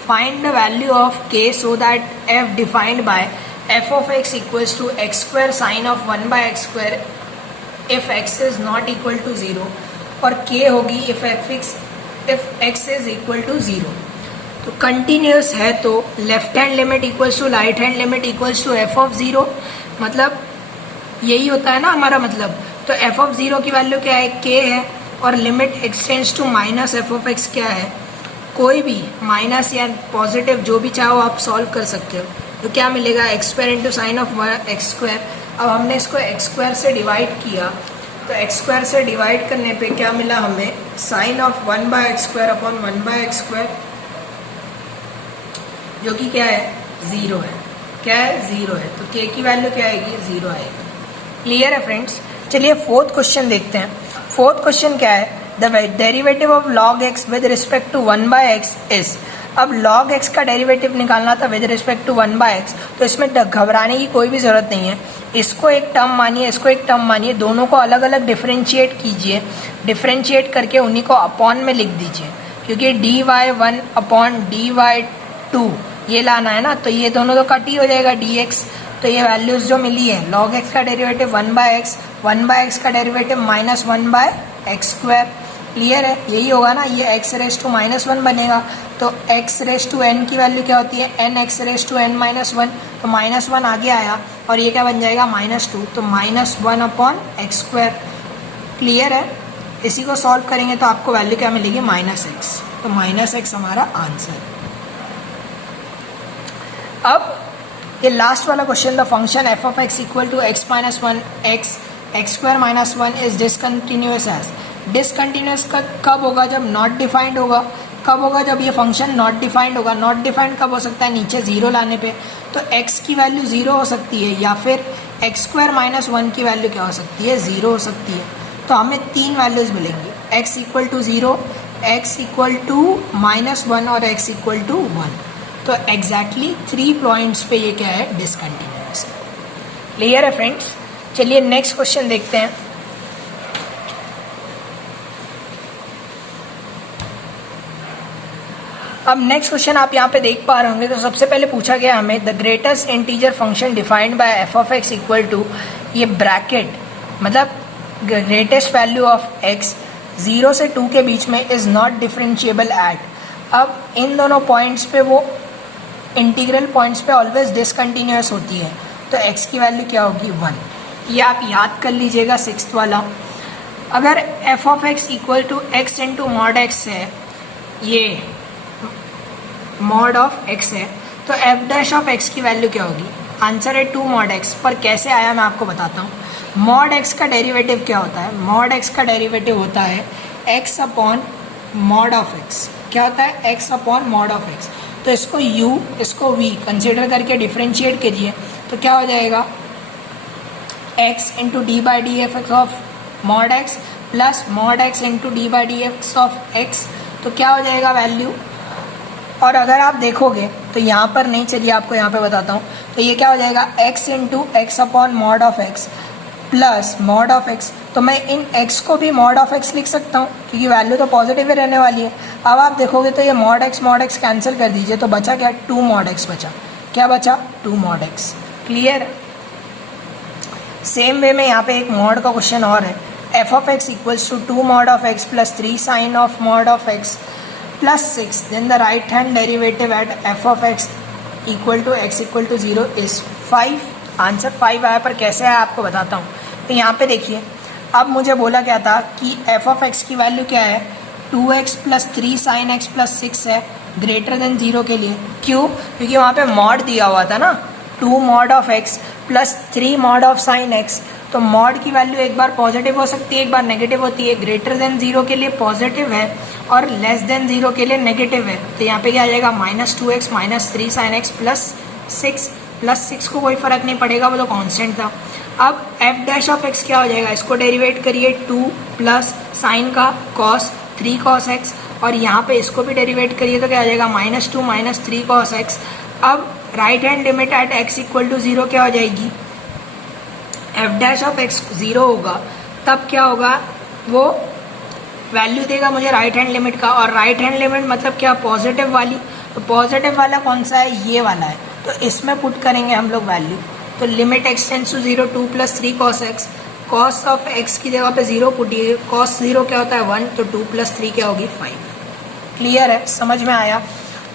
find the value of k so that f defined by f of x equals to x square sine of 1/x square if x is not equal to 0, और k होगी if x is equal to 0। तो कंटिन्यूस है तो left hand limit equals to right hand limit equals to f of 0, मतलब यही होता है ना हमारा मतलब। तो f ऑफ 0 की वैल्यू क्या है, k है, और limit extends to minus f of x क्या है, कोई भी माइनस या पॉजिटिव जो भी चाहो आप सॉल्व कर सकते हो। तो क्या मिलेगा, x square into sine of x square. अब हमने इसको x स्क्वायर से डिवाइड किया, तो एक्स स्क्वायर से डिवाइड करने पे क्या मिला हमें, sign of 1/x² upon 1/x², जो कि क्या है, 0 है। क्या है, 0 है। तो k की वैल्यू क्या आएगी, 0 आएगी। क्लियर है फ्रेंड्स। चलिए फोर्थ क्वेश्चन देखते हैं। फोर्थ क्वेश्चन क्या है, the derivative of log x with respect to 1/x is. अब log x का डेरिवेटिव निकालना था विद रिस्पेक्ट टू 1/x, तो इसमें घबराने की कोई भी ज़रूरत नहीं है। इसको एक टर्म मानिए, इसको एक टर्म मानिए, दोनों को अलग अलग डिफरेंशिएट कीजिए। डिफरेंशिएट करके उन्हीं को अपॉन में लिख दीजिए, क्योंकि dy1 अपॉन dy2 ये लाना है ना, तो ये दोनों तो कट ही हो जाएगा dx। तो ये वैल्यूज़ जो मिली है, log x का डेरिवेटिव 1/x, 1/x का डेरिवेटिव -1/x²। क्लियर है, यही होगा ना, ये x⁻⁻1 बनेगा। तो x⁻n की वैल्यू क्या होती है, n(x⁻n−1), तो -1 आगे आया और ये क्या बन जाएगा, -2, तो -1/x²। क्लियर है। इसी को सॉल्व करेंगे तो आपको वैल्यू क्या मिलेगी, -x। तो -x हमारा आंसर। अब ये लास्ट वाला question, the function f(x) equal to x-1 x² -1 is discontinuous at. Discontinuous कब होगा, जब नॉट डिफाइंड होगा। कब होगा, जब ये फंक्शन नॉट डिफाइंड होगा। नॉट डिफाइंड कब हो सकता है, नीचे 0 लाने पे। तो x की वैल्यू 0 हो सकती है, या फिर x² -1 की वैल्यू क्या हो सकती है, 0 हो सकती है। तो हमें 3 वैल्यूज़ मिलेंगी, x equal to 0, x equal to -1 और x इक्वल टू 1। तो एग्जैक्टली 3 पॉइंट्स पे ये क्या है, डिसकंटिन्यूअस है। क्लियर है फ्रेंड्स। चलिए नेक्स्ट क्वेश्चन देखते हैं। अब नेक्स्ट क्वेश्चन आप यहाँ पे देख पा रहे होंगे। तो सबसे पहले पूछा गया हमें, the greatest integer function defined by f(x) equal to, ये ब्रैकेट मतलब ग्रेटेस्ट वैल्यू ऑफ x 0 से 2 के बीच में इज़ नॉट डिफरेंशिएबल एट। अब इन दोनों पॉइंट्स पे वो इंटीग्रल पॉइंट्स पे ऑलवेज डिसकंटिन्यूअस होती है। तो x की वैल्यू क्या होगी, 1। ये आप याद कर लीजिएगा, 6th वाला। अगर f(x) equal to x into mod x है, ये मॉड ऑफ x है, तो f'(x) की वैल्यू क्या होगी, आंसर है 2 मॉड x। पर कैसे आया मैं आपको बताता हूँ। मॉड x का डेरिवेटिव क्या होता है, मॉड x का डेरिवेटिव होता है x upon mod of x। क्या होता है, x upon mod of x। तो इसको u, इसको v कंसिडर करके डिफरेंशिएट कीजिए, तो क्या हो जाएगा, x into d/dx of mod x plus mod x into d/dx of x। तो क्या हो जाएगा वैल्यू। और अगर आप देखोगे तो यहाँ पर नहीं, चलिए आपको यहाँ पे बताता हूँ। तो ये क्या हो जाएगा, x into x upon mod of x plus mod of x। तो मैं इन x को भी मॉड ऑफ x लिख सकता हूँ, क्योंकि वैल्यू तो पॉजिटिव ही रहने वाली है। अब आप देखोगे तो ये मॉड x कैंसिल कर दीजिए, तो बचा क्या, 2 मॉड x बचा। क्या बचा, 2 mod x। Clear. Same way में यहाँ पे एक मॉड का क्वेश्चन और है, f(x) equals to 2 mod of x plus 3 sine of mod of x plus 6, then the right hand derivative at f(x) equal to x equal to 0 is 5। Answer 5 आया, पर कैसे आया आपको बताता हूँ। तो यहाँ पे देखिए, अब मुझे बोला क्या था कि f(x) की वैल्यू क्या है, 2x plus 3 sine x plus 6 है, ग्रेटर देन 0 के लिए। क्यों, क्योंकि वहाँ पे मॉड दिया हुआ था ना, 2 mod of x plus 3 mod of sine x। तो मॉड की वैल्यू एक बार पॉजिटिव हो सकती है, एक बार नेगेटिव होती है। ग्रेटर देन 0 के लिए पॉजिटिव है और लेस देन 0 के लिए नेगेटिव है। तो यहाँ पे क्या आ जाएगा, -2x minus 3 sine x plus 6। Plus 6 को कोई फर्क नहीं पड़ेगा, वो तो कांस्टेंट था। अब f'(x) क्या हो जाएगा, इसको डेरिवेट करिए, 2 प्लस साइन का cos 3 cos x, और यहाँ पे इसको भी डेरिवेट करिए तो क्या आ जाएगा, -2 माइनस 3 cos x। अब right hand limit at x equal to 0 क्या हो जाएगी, f'(x) 0 होगा, तब क्या होगा, वो वैल्यू देगा मुझे राइट हैंड लिमिट का। और राइट हैंड लिमिट मतलब क्या, पॉजिटिव वाली। तो पॉजिटिव वाला कौन सा है, ये वाला है। तो इसमें पुट करेंगे हम लोग वैल्यू। तो limit x tends to 0, 2 plus 3 cos x, cos of x की जगह पे 0 पुटिए, cos 0 क्या होता है 1, तो 2 प्लस 3 क्या होगी 5। क्लियर है, समझ में आया।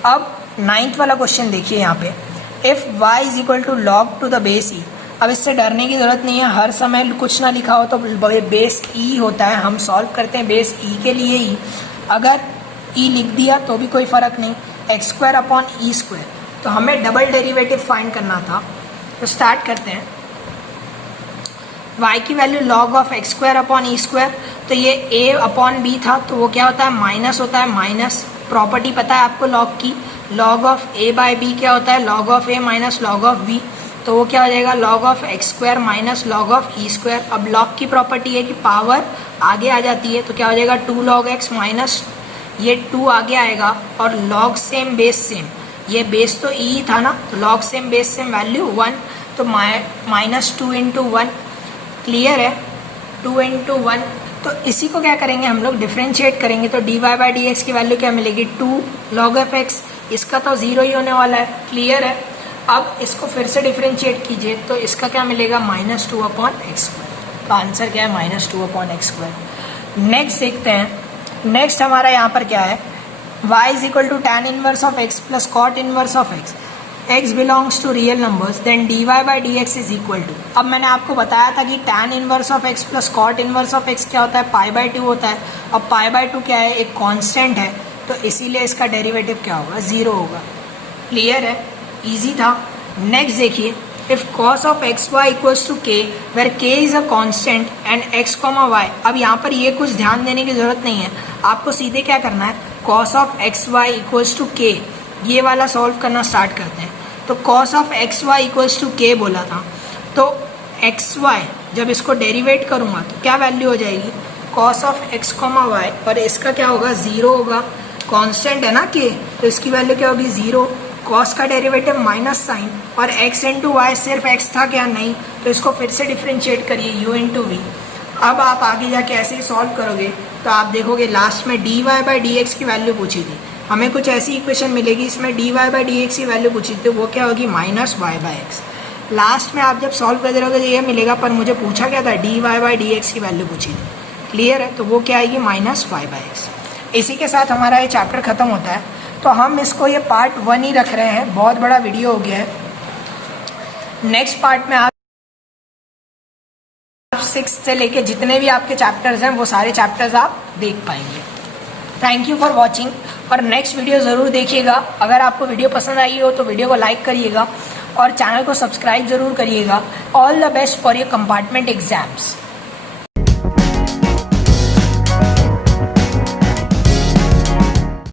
अब 9th वाला क्वेश्चन देखिए यहाँ पे, if y is equal to log to the base e। अब इससे डरने की ज़रूरत नहीं है, हर समय कुछ ना लिखा हो तो बेस e होता है, हम सॉल्व करते हैं बेस e के लिए ही। अगर e लिख दिया तो भी कोई फ़र्क नहीं, x² अपॉन e²। तो हमें डबल डेरिवेटिव फाइंड करना था, तो स्टार्ट करते हैं। y की value log of x square upon E square, तो ये a अपॉन b था, तो वो क्या होता है माइनस होता है, माइनस प्रॉपर्टी पता है आपको log की, log of a by b क्या होता है log of a minus log of b, तो वो क्या हो जाएगा log of x square minus log of e square. अब log की प्रॉपर्टी है कि पावर आगे आ जाती है, तो क्या हो जाएगा 2 log x माइनस ये 2 आगे आएगा और log सेम बेस सेम, ये बेस तो e था ना, तो log same base same value 1, तो माइनस 2 इंटू 1, क्लियर है 2 इंटू 1। तो इसी को क्या करेंगे हम लोग डिफ्रेंशिएट करेंगे, तो dy बाई डी एक्स की वैल्यू क्या मिलेगी 2 log ऑफ x, इसका तो 0 ही होने वाला है, क्लियर है। अब इसको फिर से डिफ्रेंशिएट कीजिए तो इसका क्या मिलेगा माइनस 2 अपॉन एक्स स्क्वायर, तो आंसर क्या है minus 2 upon x square. Next देखते हैं, नेक्स्ट हमारा यहाँ पर क्या है y is equal to tan inverse of x plus cot inverse of x, x belongs to real numbers, then dy by d x is equal to, अब मैंने आपको बताया था कि tan inverse of x plus cot inverse of x क्या होता है पाई बाई 2 होता है। अब पाई बाई 2 क्या है एक कांस्टेंट है, तो इसीलिए इसका डेरिवेटिव क्या होगा 0 होगा, क्लियर है, इजी था। नेक्स्ट देखिए, if cos of x y equals to k where k is a constant and x comma y, अब यहाँ पर ये कुछ ध्यान देने की जरूरत नहीं है, आपको सीधे क्या करना है cos of x y equals to k, ये वाला सॉल्व करना स्टार्ट करते हैं। तो cos of x y equals to k बोला था, तो एक्स वाई जब इसको डेरिवेट करूँगा तो क्या वैल्यू हो जाएगी cos of x comma y, और इसका क्या होगा 0 होगा, कांस्टेंट है ना के, तो इसकी वैल्यू क्या होगी 0, cos का डेरिवेटिव माइनस साइन, और x इंटू वाई सिर्फ x था क्या नहीं, तो इसको फिर से डिफ्रेंशिएट करिए u इंटू वी। अब आप आगे जाके ऐसे ही सॉल्व करोगे तो आप देखोगे लास्ट में dy बाई डी एक्स की वैल्यू पूछी थी, हमें कुछ ऐसी इक्वेशन मिलेगी इसमें dy बाई डी एक्स की वैल्यू पूछी थी, तो वो क्या होगी minus y by x. Last में आप जब सॉल्व कर रहोगे तो ये मिलेगा, पर मुझे पूछा क्या था dy बाई डी एक्स की वैल्यू पूछी थी, क्लियर है, तो वो क्या आएगी माइनस वाई बाई एक्स। इसी के साथ हमारा ये चैप्टर खत्म होता है, तो हम इसको ये पार्ट 1 ही रख रहे हैं, बहुत बड़ा वीडियो हो गया है। नेक्स्ट पार्ट में आप 6 से लेके जितने भी आपके चैप्टर्स हैं वो सारे चैप्टर्स आप देख पाएंगे। थैंक यू फॉर वॉचिंग, और नेक्स्ट वीडियो ज़रूर देखिएगा। अगर आपको वीडियो पसंद आई हो तो वीडियो को लाइक करिएगा और चैनल को सब्सक्राइब ज़रूर करिएगा। All the best for your compartment exams.